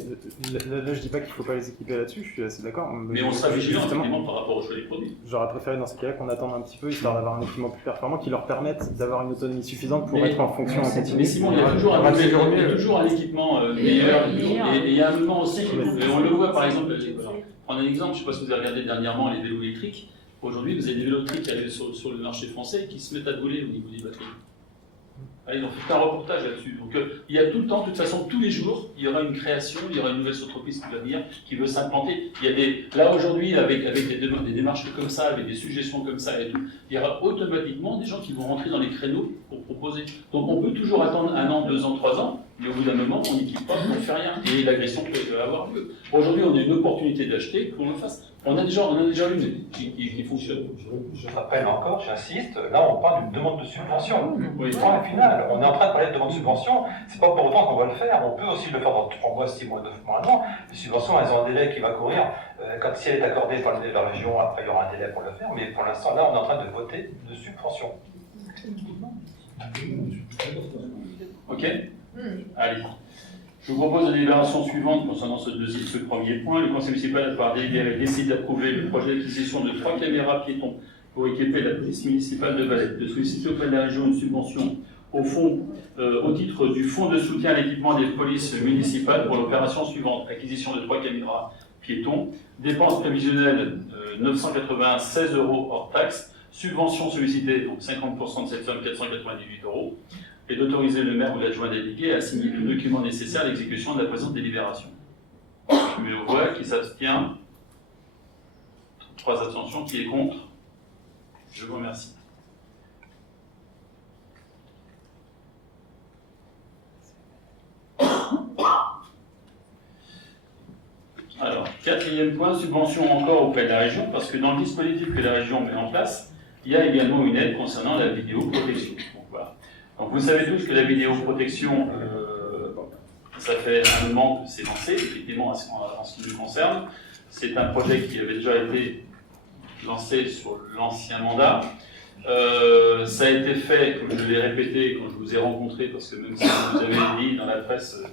là je dis pas qu'il faut pas les équiper là-dessus, je suis assez d'accord. Mais on sera vigilant effectivement par rapport au choix des produits. J'aurais préféré dans ce cas-là qu'on attende un petit peu, histoire d'avoir un équipement plus performant qui leur permette d'avoir une autonomie suffisante pour être en fonction en continu. Mais Simon, il y a toujours un équipement meilleur, et il y a un moment aussi, on le voit par exemple, prendre un exemple, je ne sais pas si vous avez regardé dernièrement les vélos électriques. Aujourd'hui, vous avez des vélos électriques qui arrivent sur le marché français qui se mettent à brûler au niveau des batteries. Ils ont fait un reportage là-dessus. Donc il y a tout le temps, de toute façon, tous les jours, il y aura une création, il y aura une nouvelle entreprise qui va venir, qui veut s'implanter. Il y a là aujourd'hui, avec des démarches comme ça, avec des suggestions comme ça et tout, il y aura automatiquement des gens qui vont rentrer dans les créneaux pour proposer. Donc on peut toujours attendre 1 an, 2 ans, 3 ans, mais au bout d'un moment, on n'équipe pas, on ne fait rien. Et l'agression peut avoir lieu. Aujourd'hui, on a une opportunité d'acheter, qu'on le fasse. On a déjà une qui fonctionne. Je rappelle encore, j'insiste, là on parle d'une demande de subvention. Oui. Point final, on est en train de parler de demande de subvention, c'est pas pour autant qu'on va le faire, on peut aussi le faire dans 3 mois, 6 mois, 9 mois, 1 an. Les subventions, elles ont un délai qui va courir. Quand si elle est accordée par la région, après il y aura un délai pour le faire, mais pour l'instant, là on est en train de voter de subvention. Ok ? Allez. Je vous propose la délibération suivante concernant ce premier point. Le Conseil municipal, par délibéré, décide d'approuver le projet d'acquisition de 3 caméras piétons pour équiper la police municipale de Valette, de solliciter auprès de la région une subvention au titre du fonds de soutien à l'équipement des polices municipales pour l'opération suivante: acquisition de 3 caméras piétons, dépenses prévisionnelles 996 € hors taxe, subvention sollicitée, donc 50% de cette somme, 498 €. Et d'autoriser le maire ou l'adjoint délégué à signer tout document nécessaire à l'exécution de la présente délibération. Je mets au voix, qui s'abstient. 3 abstentions, qui est contre. Je vous remercie. Alors, 4e point, subvention encore auprès de la région, parce que dans le dispositif que la région met en place, il y a également une aide concernant la vidéoprotection. Donc, voilà. Donc vous savez tous que la vidéoprotection, ça fait un moment que c'est lancé, effectivement, en ce qui nous concerne. C'est un projet qui avait déjà été lancé sur l'ancien mandat. Ça a été fait, comme je l'ai répété quand je vous ai rencontré, parce que même si vous avez dit dans la presse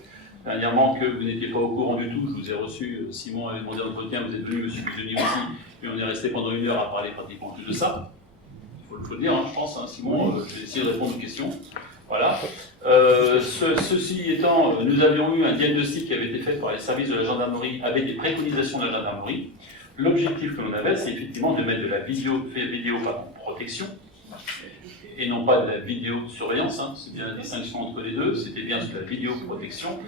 dernièrement que vous n'étiez pas au courant du tout, je vous ai reçu, Simon avait demandé l'entretien, vous êtes venu, monsieur Busoni aussi, mais on est resté pendant 1 heure à parler pratiquement que de ça. Il faut le dire, je pense, Simon, je vais essayer de répondre aux questions. Voilà. Ceci étant, nous avions eu un diagnostic qui avait été fait par les services de la gendarmerie avec des préconisations de la gendarmerie. L'objectif que l'on avait, c'est effectivement de mettre de la protection, et non pas de la vidéosurveillance, c'est bien la distinction entre les deux, c'était bien sur la vidéoprotection,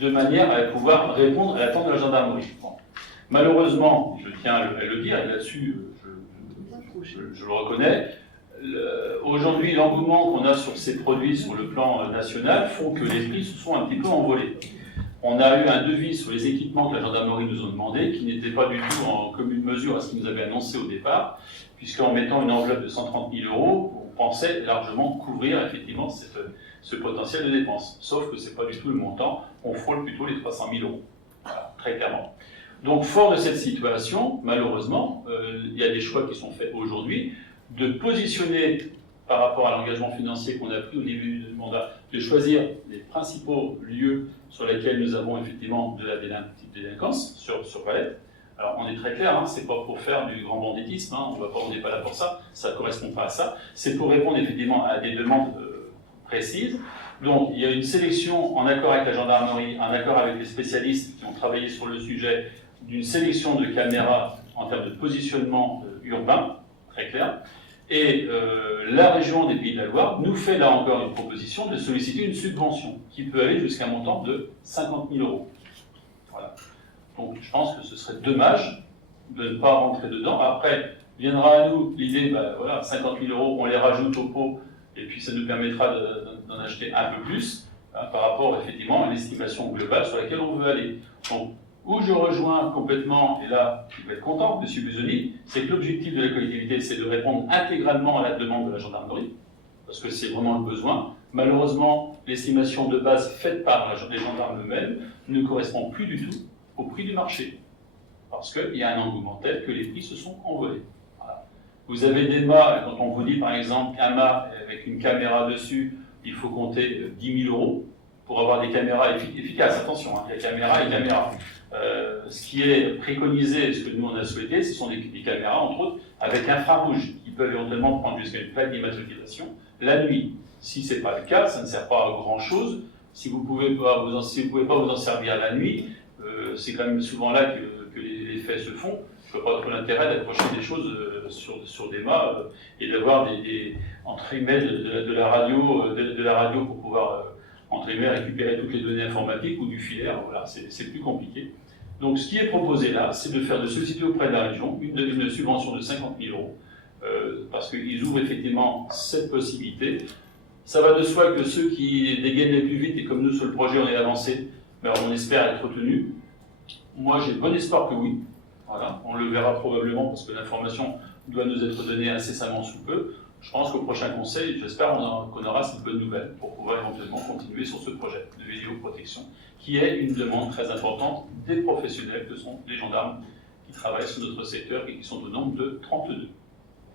de manière à pouvoir répondre à l'attente de la gendarmerie. Bon. Malheureusement, je tiens à le dire, et là-dessus, je le reconnais, aujourd'hui, l'engouement qu'on a sur ces produits sur le plan national font que les prix se sont un petit peu envolés. On a eu un devis sur les équipements que la gendarmerie nous a demandé, qui n'était pas du tout en commune mesure à ce qu'ils nous avaient annoncé au départ, puisqu'en mettant une enveloppe de 130 000 €, on pensait largement couvrir effectivement ce potentiel de dépenses. Sauf que ce n'est pas du tout le montant, on frôle plutôt les 300 000 €, voilà, très clairement. Donc, fort de cette situation, malheureusement, il y a des choix qui sont faits aujourd'hui, de positionner par rapport à l'engagement financier qu'on a pris au début du mandat, de choisir les principaux lieux sur lesquels nous avons effectivement de la délinquance sur Valette. Alors on est très clair, c'est pas pour faire du grand banditisme, on n'est pas là pour ça, ça ne correspond pas à ça. C'est pour répondre effectivement à des demandes précises. Donc il y a une sélection en accord avec la gendarmerie, en accord avec les spécialistes qui ont travaillé sur le sujet, d'une sélection de caméras en termes de positionnement urbain, très clair. Et la région des Pays de la Loire nous fait là encore une proposition de solliciter une subvention qui peut aller jusqu'à un montant de 50 000 €. Voilà. Donc je pense que ce serait dommage de ne pas rentrer dedans. Après, viendra à nous l'idée, 50 000 €, on les rajoute au pot, et puis ça nous permettra d'en acheter un peu plus, par rapport effectivement à l'estimation globale sur laquelle on veut aller. Donc, où je rejoins complètement, et là, je vais être content, M. Busoni, c'est que l'objectif de la collectivité, c'est de répondre intégralement à la demande de la gendarmerie, parce que c'est vraiment le besoin. Malheureusement, l'estimation de base faite par les gendarmes eux-mêmes ne correspond plus du tout au prix du marché, parce qu'il y a un engouement tel que les prix se sont envolés. Voilà. Vous avez des mâts, quand on vous dit par exemple qu'un mât avec une caméra dessus, il faut compter 10 000 € pour avoir des caméras efficaces. Attention, il y a caméra et caméra. Ce qui est préconisé, ce que nous on a souhaité, ce sont des caméras, entre autres, avec infrarouge, qui peuvent éventuellement prendre jusqu'à une plaque d'immatriculation la nuit. Si ce n'est pas le cas, ça ne sert pas à grand-chose. Si vous ne pouvez pas vous en servir la nuit, c'est quand même souvent là que les faits se font. Je ne vois pas trop l'intérêt d'approcher des choses sur des mâts et d'avoir entre guillemets de la radio pour pouvoir entre guillemets récupérer toutes les données informatiques ou du filaire. Voilà, c'est plus compliqué. Donc ce qui est proposé là, c'est de solliciter auprès de la région une subvention de 50 000 €, parce qu'ils ouvrent effectivement cette possibilité. Ça va de soi que ceux qui dégainent les plus vite, et comme nous sur le projet on est avancé, ben, on espère être retenu. Moi j'ai bon espoir que oui. Voilà. On le verra probablement parce que l'information doit nous être donnée incessamment sous peu. Je pense qu'au prochain conseil, j'espère qu'on aura cette bonne nouvelle pour pouvoir éventuellement continuer sur ce projet de vidéoprotection, qui est une demande très importante des professionnels que sont les gendarmes qui travaillent sur notre secteur et qui sont au nombre de 32.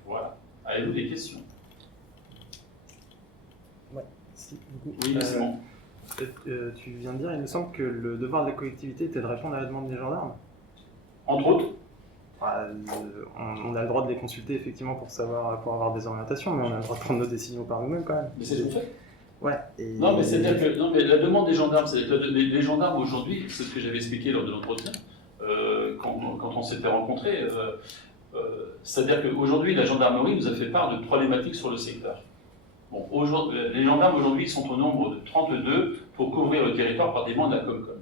Voilà. Avez-vous des questions? Ouais. Si, du coup, Oui, c'est bon. Tu viens de dire, il me semble que le devoir de la collectivité était de répondre à la demande des gendarmes. Entre autres, on a le droit de les consulter effectivement pour avoir des orientations, mais on a le droit de prendre nos décisions par nous-mêmes quand même. mais c'est ce qu'on fait. Ouais. Et... Non, mais c'est-à-dire que non, mais la demande des gendarmes, les gendarmes aujourd'hui, c'est ce que j'avais expliqué lors de l'entretien, quand on s'était rencontrés, c'est-à-dire qu'aujourd'hui, la gendarmerie nous a fait part de problématiques sur le secteur. Bon, les gendarmes aujourd'hui sont au nombre de 32 pour couvrir le territoire par des membres de la Comcom.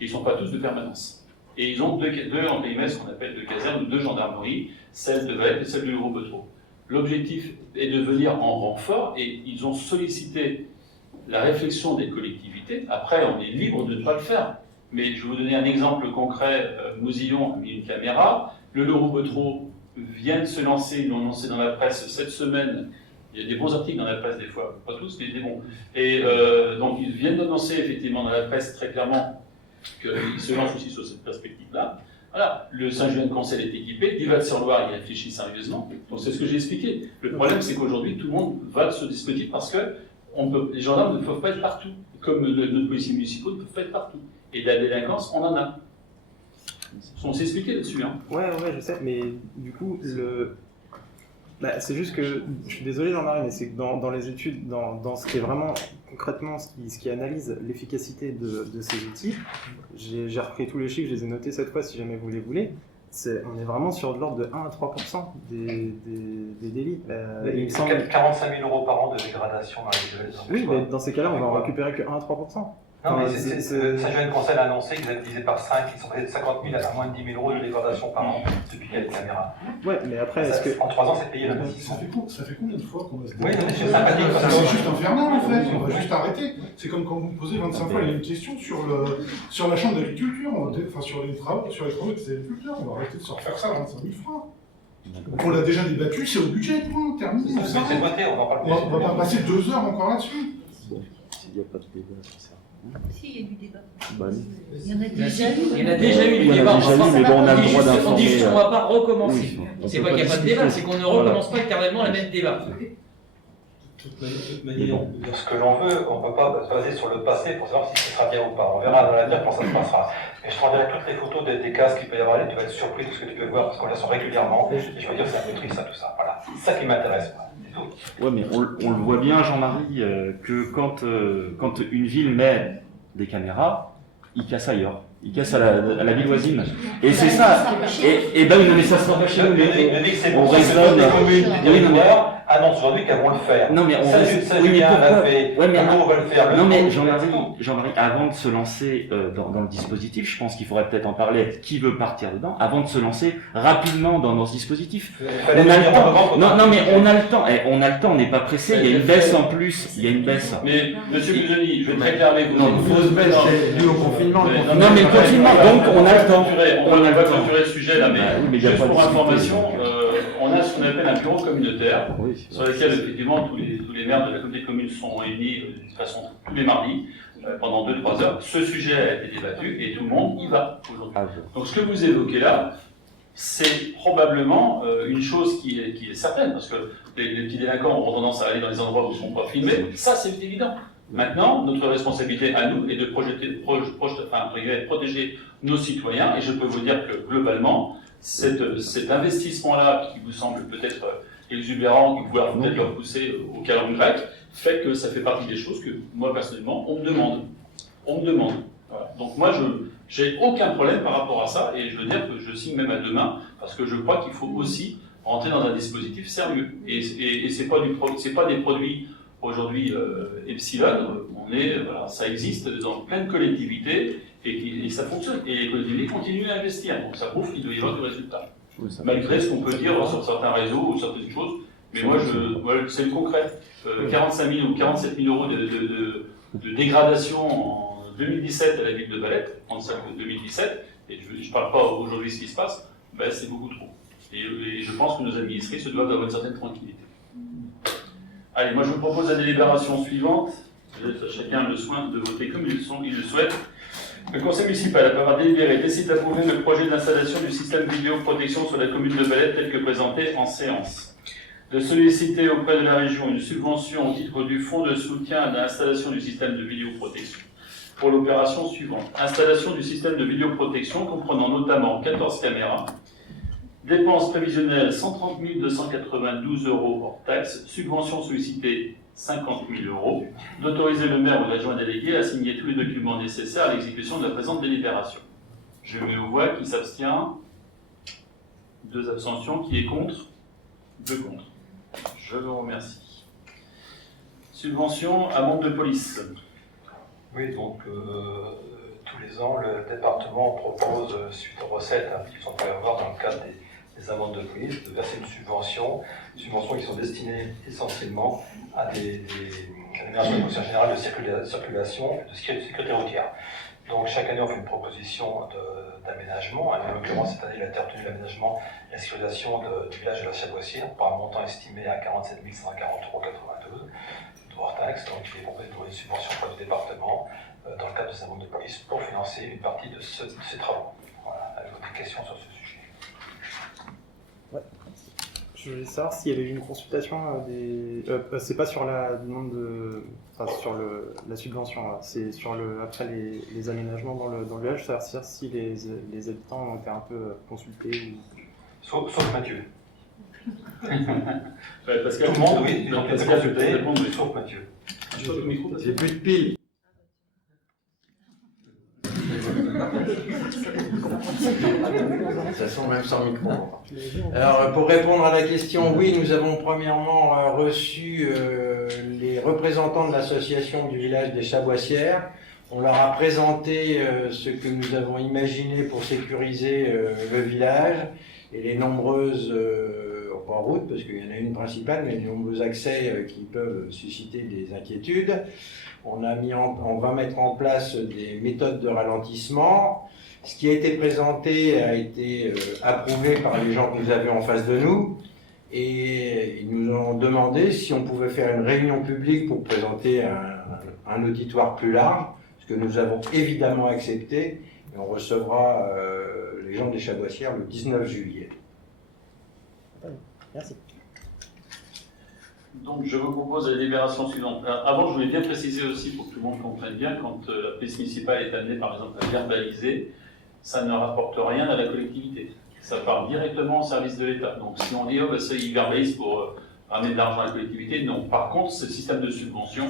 Ils ne sont pas tous de permanence. Et ils ont deux en PMS, ce qu'on appelle deux casernes, deux gendarmeries, celle de Vette et celle de Hureau-Betereau. L'objectif est de venir en renfort et ils ont sollicité la réflexion des collectivités. Après, on est libre de ne pas le faire. Mais je vais vous donner un exemple concret. Mousillon a mis une caméra. Le Hureau-Betereau vient de se lancer, ils l'ont lancé dans la presse cette semaine. Il y a des bons articles dans la presse des fois, pas tous, mais des bons. Et donc ils viennent d'annoncer effectivement dans la presse très clairement qu'ils se lancent aussi sur cette perspective-là. Voilà, le Saint-Julien-de-Concelles est équipé, Divat-sur-Loire y réfléchit sérieusement. Donc c'est ce que j'ai expliqué. Le problème, c'est qu'aujourd'hui, tout le monde va sur ce dispositif parce que les gendarmes ne peuvent pas être partout, comme nos policiers municipaux ne peuvent pas être partout. Et de la délinquance, on en a. On s'est expliqué là-dessus. Hein. Ouais, je sais, mais du coup, c'est juste que, je suis désolé Jean-Marie, mais c'est que dans les études, dans ce qui est vraiment concrètement, ce qui analyse l'efficacité de ces outils, j'ai repris tous les chiffres, je les ai notés cette fois si jamais vous les voulez, on est vraiment sur de l'ordre de 1 à 3% des délits. Il me semble 45 000 € par an de dégradation dans les villes. Oui, mais dans ces cas-là, on va en récupérer que 1 à 3%. Non, mais Saint-Julien-de-Concelles a annoncé qu'ils avaient divisé par 5, ils sont passés de 50 000 à moins de 10 000 € de dégradation par an depuis qu'il y a les caméras. Ouais, mais après, est-ce que... En 3 ans, c'est payé la Ça fait combien de fois qu'on va se Oui, c'est sympathique. C'est juste infernal en fait, on va juste arrêter. C'est comme quand vous me posez 25 fois une question sur la chambre d'agriculture, enfin sur les travaux des agriculteurs, on va arrêter de se refaire ça 25 000 fois. On l'a déjà débattu, c'est au budget, point, terminé. C'est voté, on en parle plus. On va pas passer 2 heures encore là-dessus. Il n'y a pas de débat sur ça. Si, il y a du débat. Bah, Il y en a déjà eu. Il y en a déjà eu du Il y en débat. a déjà eu, mais bon, on a le droit d'informer. On dit juste qu'on ne va pas recommencer. Oui, C'est pas qu'il n'y a pas de débat, c'est qu'on ne recommence pas éternellement le même débat. De toute manière, ce que l'on veut, on ne peut pas se baser sur le passé pour savoir si ce sera bien ou pas. On verra dans l'avenir comment ça se passera. Et je te renverrai toutes les photos des casques qu'il peut y avoir là, tu vas être surpris de ce que tu peux voir parce qu'on les sort régulièrement. Et je veux dire que c'est un peu triste ça, tout ça. Voilà. C'est ça qui m'intéresse. Ouais, mais on le voit bien, Jean-Marie, que quand une ville met des caméras, ils cassent ailleurs. Ils cassent à la ville voisine. Et c'est ça. Et ben oui, non, mais ça sera pas chez nous. On raisonne. Les territoires annoncent aujourd'hui qu'elles vont le faire. Non, mais on raisonne. Oui, mais pourquoi? Ouais, mais on va le faire. non, mais Jean-Marie, avant de se lancer dans le dispositif, je pense qu'il faudrait peut-être en parler. Qui veut partir dedans? Avant de se lancer rapidement dans ce dispositif. On a le temps. Non, mais on a le temps. On a le temps. On n'est pas pressé. Il y a une baisse en plus. Il y a une baisse. Mais monsieur Busoni, je vais très clair avec vous. Non, une fausse baisse, c'est dû au confinement. Non, mais le confinement, donc on a le temps. On va clôturer le sujet là, mais y a juste pas de pour difficulté. information, on a ce qu'on appelle un bureau communautaire, Oui, sur lequel effectivement tous les maires de la communauté de communes sont réunis de toute façon tous les mardis pendant 2-3 heures. Ce sujet a été débattu et tout le monde y va aujourd'hui. Donc ce que vous évoquez là, c'est probablement une chose qui est certaine, parce que les petits délinquants ont tendance à aller dans les endroits où ils ne sont pas filmés, ça c'est évident. Maintenant, notre responsabilité à nous est de protéger nos citoyens, et je peux vous dire que globalement, cet investissement-là, qui vous semble peut-être exubérant, qui pourrait peut-être leur pousser au calme grec, fait que ça fait partie des choses que moi personnellement, on me demande. Voilà. Donc moi, j'ai aucun problème par rapport à ça, et je veux dire que je signe même à demain, parce que je crois qu'il faut aussi rentrer dans un dispositif sérieux. Et c'est pas des produits aujourd'hui Epsilon, voilà, ça existe dans plein de collectivités, et ça fonctionne. Et les collectivités continuent à investir, donc ça prouve qu'il doit y avoir du résultat. Malgré ce qu'on peut dire sur certains réseaux ou certaines choses, mais moi, c'est le concret. 45 000 ou 47 000 euros de dégradation en 2017 à la ville de Valette, 35 2017, et je ne parle pas aujourd'hui de ce qui se passe, ben, c'est beaucoup trop. Et je pense que nos administrés se doivent d'avoir une certaine tranquillité. Allez, moi je vous propose la délibération suivante. Vous êtes chacun le soin de voter comme il le souhaite. Le conseil municipal, après avoir délibéré, décide d'approuver le projet d'installation du système vidéoprotection sur la commune de Valette tel que présenté en séance. De solliciter auprès de la région une subvention au titre du fonds de soutien à l'installation du système de vidéoprotection pour l'opération suivante. Installation du système de vidéoprotection comprenant notamment 14 caméras, dépenses prévisionnelles 130 292 € hors taxes, subvention sollicitée 50 000 €, d'autoriser le maire ou l'adjoint délégué à signer tous les documents nécessaires à l'exécution de la présente délibération. Je mets aux voix qui s'abstient, 2 abstentions, qui est contre, 2 contre. Je vous remercie. Subvention amende de police. Oui, donc tous les ans, le département propose, suite aux recettes qui sont prévues dans le cadre des amendes de police, de verser une subvention qui sont destinées essentiellement à des aménagements générales de circulation et de sécurité routière. Donc chaque année, on fait une proposition d'aménagement. En l'occurrence, cette année, il a été retenu l'aménagement et la sécurisation du village de la Chaboissière pour un montant estimé à 47 140,92 € hors taxe. Donc il est proposé de trouver une subvention pour le département dans le cadre des amendes de police pour financer une partie de ces travaux. Voilà, avez-vous des questions sur ce sujet? Ouais. Je voulais savoir s'il y avait eu une consultation c'est pas sur la demande de... Enfin, sur la subvention, là. C'est sur après les aménagements dans le village, savoir si les habitants ont été un peu consultés ou... Sauf Mathieu. Pascal, tout le monde, oui, ils ont été consultés, tout le monde, oui. sauf Mathieu. J'ai plus de piles. Ça sent même sans micro. Alors, pour répondre à la question, oui, nous avons premièrement reçu les représentants de l'association du village des Chaboissières. On leur a présenté ce que nous avons imaginé pour sécuriser le village et les nombreuses, pas en route parce qu'il y en a une principale, mais les nombreux accès qui peuvent susciter des inquiétudes. On va mettre en place des méthodes de ralentissement. Ce qui a été présenté a été approuvé par les gens que nous avions en face de nous. Et ils nous ont demandé si on pouvait faire une réunion publique pour présenter un auditoire plus large, ce que nous avons évidemment accepté. Et on recevra les gens des Chaboissières le 19 juillet. Merci. Donc je vous propose la délibération suivante. Alors, avant, je voulais bien préciser aussi, pour que tout le monde comprenne bien, quand la police municipale est amenée, par exemple, à verbaliser, ça ne rapporte rien à la collectivité. Ça part directement au service de l'État. Donc si on dit, oh, bah, ça, ils verbalisent pour ramener de l'argent à la collectivité, non. Par contre, ce système de subvention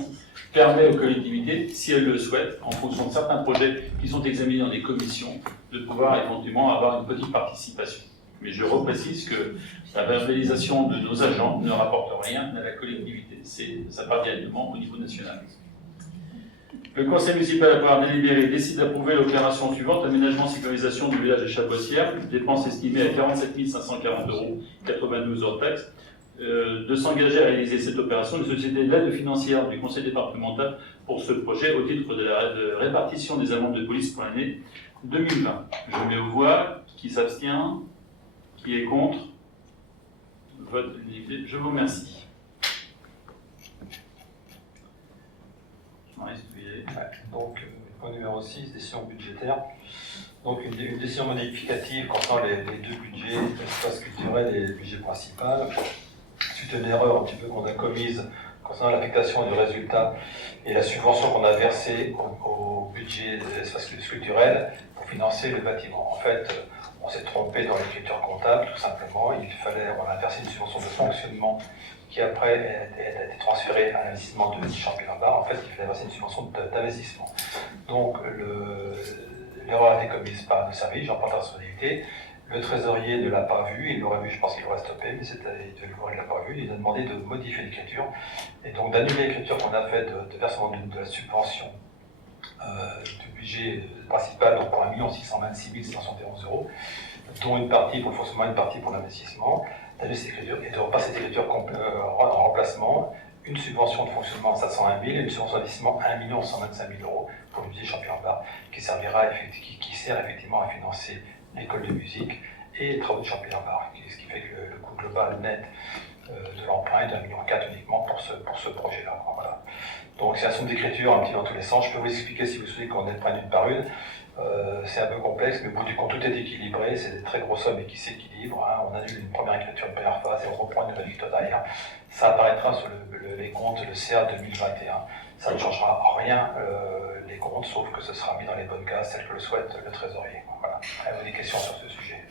permet aux collectivités, si elles le souhaitent, en fonction de certains projets qui sont examinés dans des commissions, de pouvoir éventuellement avoir une petite participation. Mais je reprécise que la verbalisation de nos agents ne rapporte rien à la collectivité. Ça part directement au niveau national. Le conseil municipal, après avoir délibéré, décide d'approuver l'opération suivante, aménagement sécurisation du village des Chaboissières, dépenses estimées à 47 540,92 € hors taxe, de s'engager à réaliser cette opération, une société d'aide financière du conseil départemental pour ce projet au titre de la répartition des amendes de police pour l'année 2020. Je mets aux voix, qui s'abstient, qui est contre, vote unanimité. Je vous remercie. Donc, Point numéro 6, décision budgétaire. Donc une décision modificative concernant les deux budgets, l'espace culturel et le budget principal. Suite à une erreur un petit peu qu'on a commise concernant l'affectation du résultat et la subvention qu'on a versée au budget de l'espace culturel pour financer le bâtiment. En fait, on s'est trompé dans l'écriture comptable, tout simplement. On a versé une subvention de fonctionnement qui après a été transférée à l'investissement de Champion-Bar. En fait, il fallait verser une subvention d'investissement. Donc, l'erreur a été commise par le service, j'en porte la responsabilité. Le trésorier ne l'a pas vu, il l'aurait vu, je pense qu'il l'aurait stoppé, mais il ne l'a pas vu, il a demandé de modifier l'écriture, et donc d'annuler l'écriture qu'on a faite de versement de la subvention du budget principal, donc pour 1 626 571 €, dont une partie pour le fonctionnement et une partie pour l'investissement, d'annuler cette écriture et de repasser cette écriture en remplacement, une subvention de fonctionnement à 701 000 et une subvention d'investissement à 1 125 000 € pour le budget Champion-Bar, qui sert effectivement à financer l'école de musique et les travaux de Champion-Bar, ce qui fait que le coût global net de l'emprunt est de 1,4 million uniquement pour ce projet-là. Voilà. Donc c'est un somme d'écriture un petit peu dans tous les sens. Je peux vous expliquer si vous souhaitez qu'on les prenne une par une. C'est un peu complexe, mais au bout du compte, tout est équilibré. C'est des très grosses sommes qui s'équilibrent. Hein. On annule une première écriture, une première phase, et on reprend une nouvelle écriture derrière. Ça apparaîtra sur les comptes, le CA 2021. Ça ne changera rien les comptes, sauf que ce sera mis dans les bonnes cases, telles que le souhaite le trésorier. Voilà. Avez-vous des questions sur ce sujet?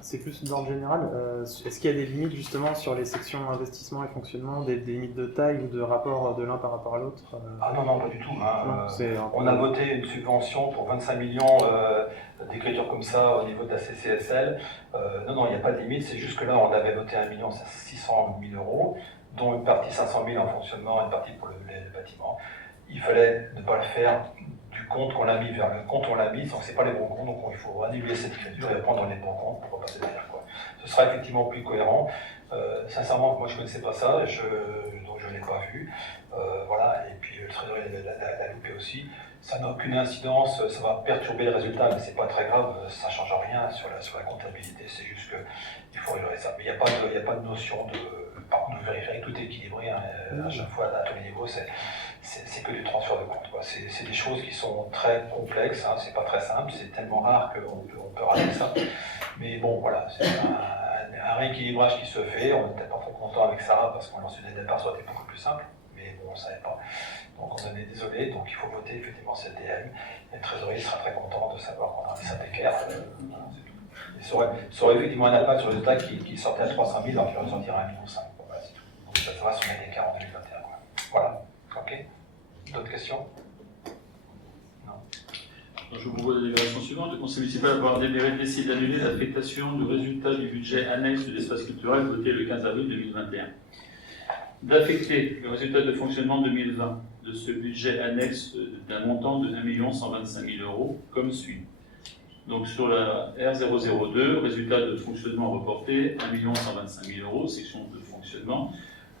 C'est plus d'ordre général. Est-ce qu'il y a des limites justement sur les sections investissement et fonctionnement, des limites de taille ou de rapport de l'un par rapport à l'autre? Ah non, pas du tout. Hein. Non, on a voté une subvention pour 25 millions d'écriture comme ça au niveau de la CCSL. Non, il n'y a pas de limite, c'est juste que là, on avait voté 1 600 000 €, dont une partie 500 000 en fonctionnement et une partie pour le bâtiment. Il fallait ne pas le faire du compte qu'on l'a mis vers le compte on l'a mis, donc c'est pas les bons comptes, donc il faut annuler cette écriture et reprendre dans les bons comptes pour repasser derrière. Ce sera effectivement plus cohérent. Sincèrement, moi je ne connaissais pas ça, donc je ne l'ai pas vu. Voilà, et puis le trésorier l'a loupé aussi. Ça n'a aucune incidence, ça va perturber le résultat, mais c'est pas très grave, ça ne change rien sur la comptabilité, c'est juste qu'il faut régler ça. Mais il n'y a pas de notion de. Par contre, vous vérifiez que tout est équilibré, hein, à chaque fois à tous les niveaux, c'est que du transfert de compte. C'est des choses qui sont très complexes, hein, c'est pas très simple, c'est tellement rare qu'on peut rater ça. Mais bon, voilà, c'est un rééquilibrage qui se fait. On n'était pas trop content avec Sarah parce qu'on lançait des départs, ça aurait été beaucoup plus simple, mais bon, on ne savait pas. Donc on en est désolé, donc il faut voter effectivement cette DM. Et le trésorier sera très content de savoir qu'on a mis ça d'équerre. Et ça aurait effectivement un impact sur le résultat qui sortait à 300 000, alors qu'il aurait sorti à 1,5 million. Voilà, c'est tout. Donc ça va sur les écarts en 2021. Voilà. Ok. D'autres questions? Non. Je vous propose la délibération suivante. Le Conseil municipal va avoir délibéré décide d'annuler l'affectation du résultat du budget annexe de l'espace culturel voté le 15 avril 2021. D'affecter le résultat de fonctionnement 2020 de ce budget annexe d'un montant de 1 125 000 € comme suit. Donc sur la R002, résultat de fonctionnement reporté 1 125 000 €, section de fonctionnement.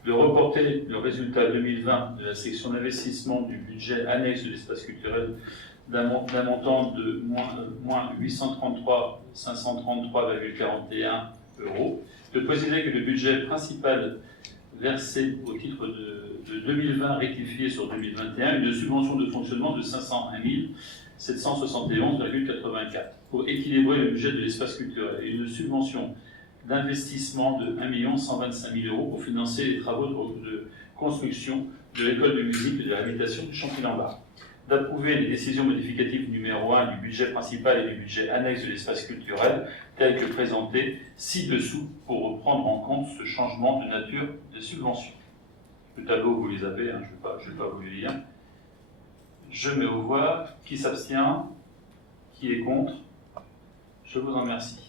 De reporter le résultat 2020 de la section d'investissement du budget annexe de l'espace culturel d'un montant de moins 833 533,41 €. De préciser que le budget principal versé au titre de 2020 rectifié sur 2021, une subvention de fonctionnement de 501 771,84 pour équilibrer le budget de l'espace culturel et une subvention d'investissement de 1 125 000 € pour financer les travaux de construction de l'école de musique et de l'habitation de Champy-Lambart. D'approuver les décisions modificatives numéro 1 du budget principal et du budget annexe de l'espace culturel telles que présentées ci-dessous pour prendre en compte ce changement de nature de subvention. Le tableau, vous les avez, hein, je ne vais pas vous le lire. Je mets aux voix. Qui s'abstient? Qui est contre? Je vous en remercie.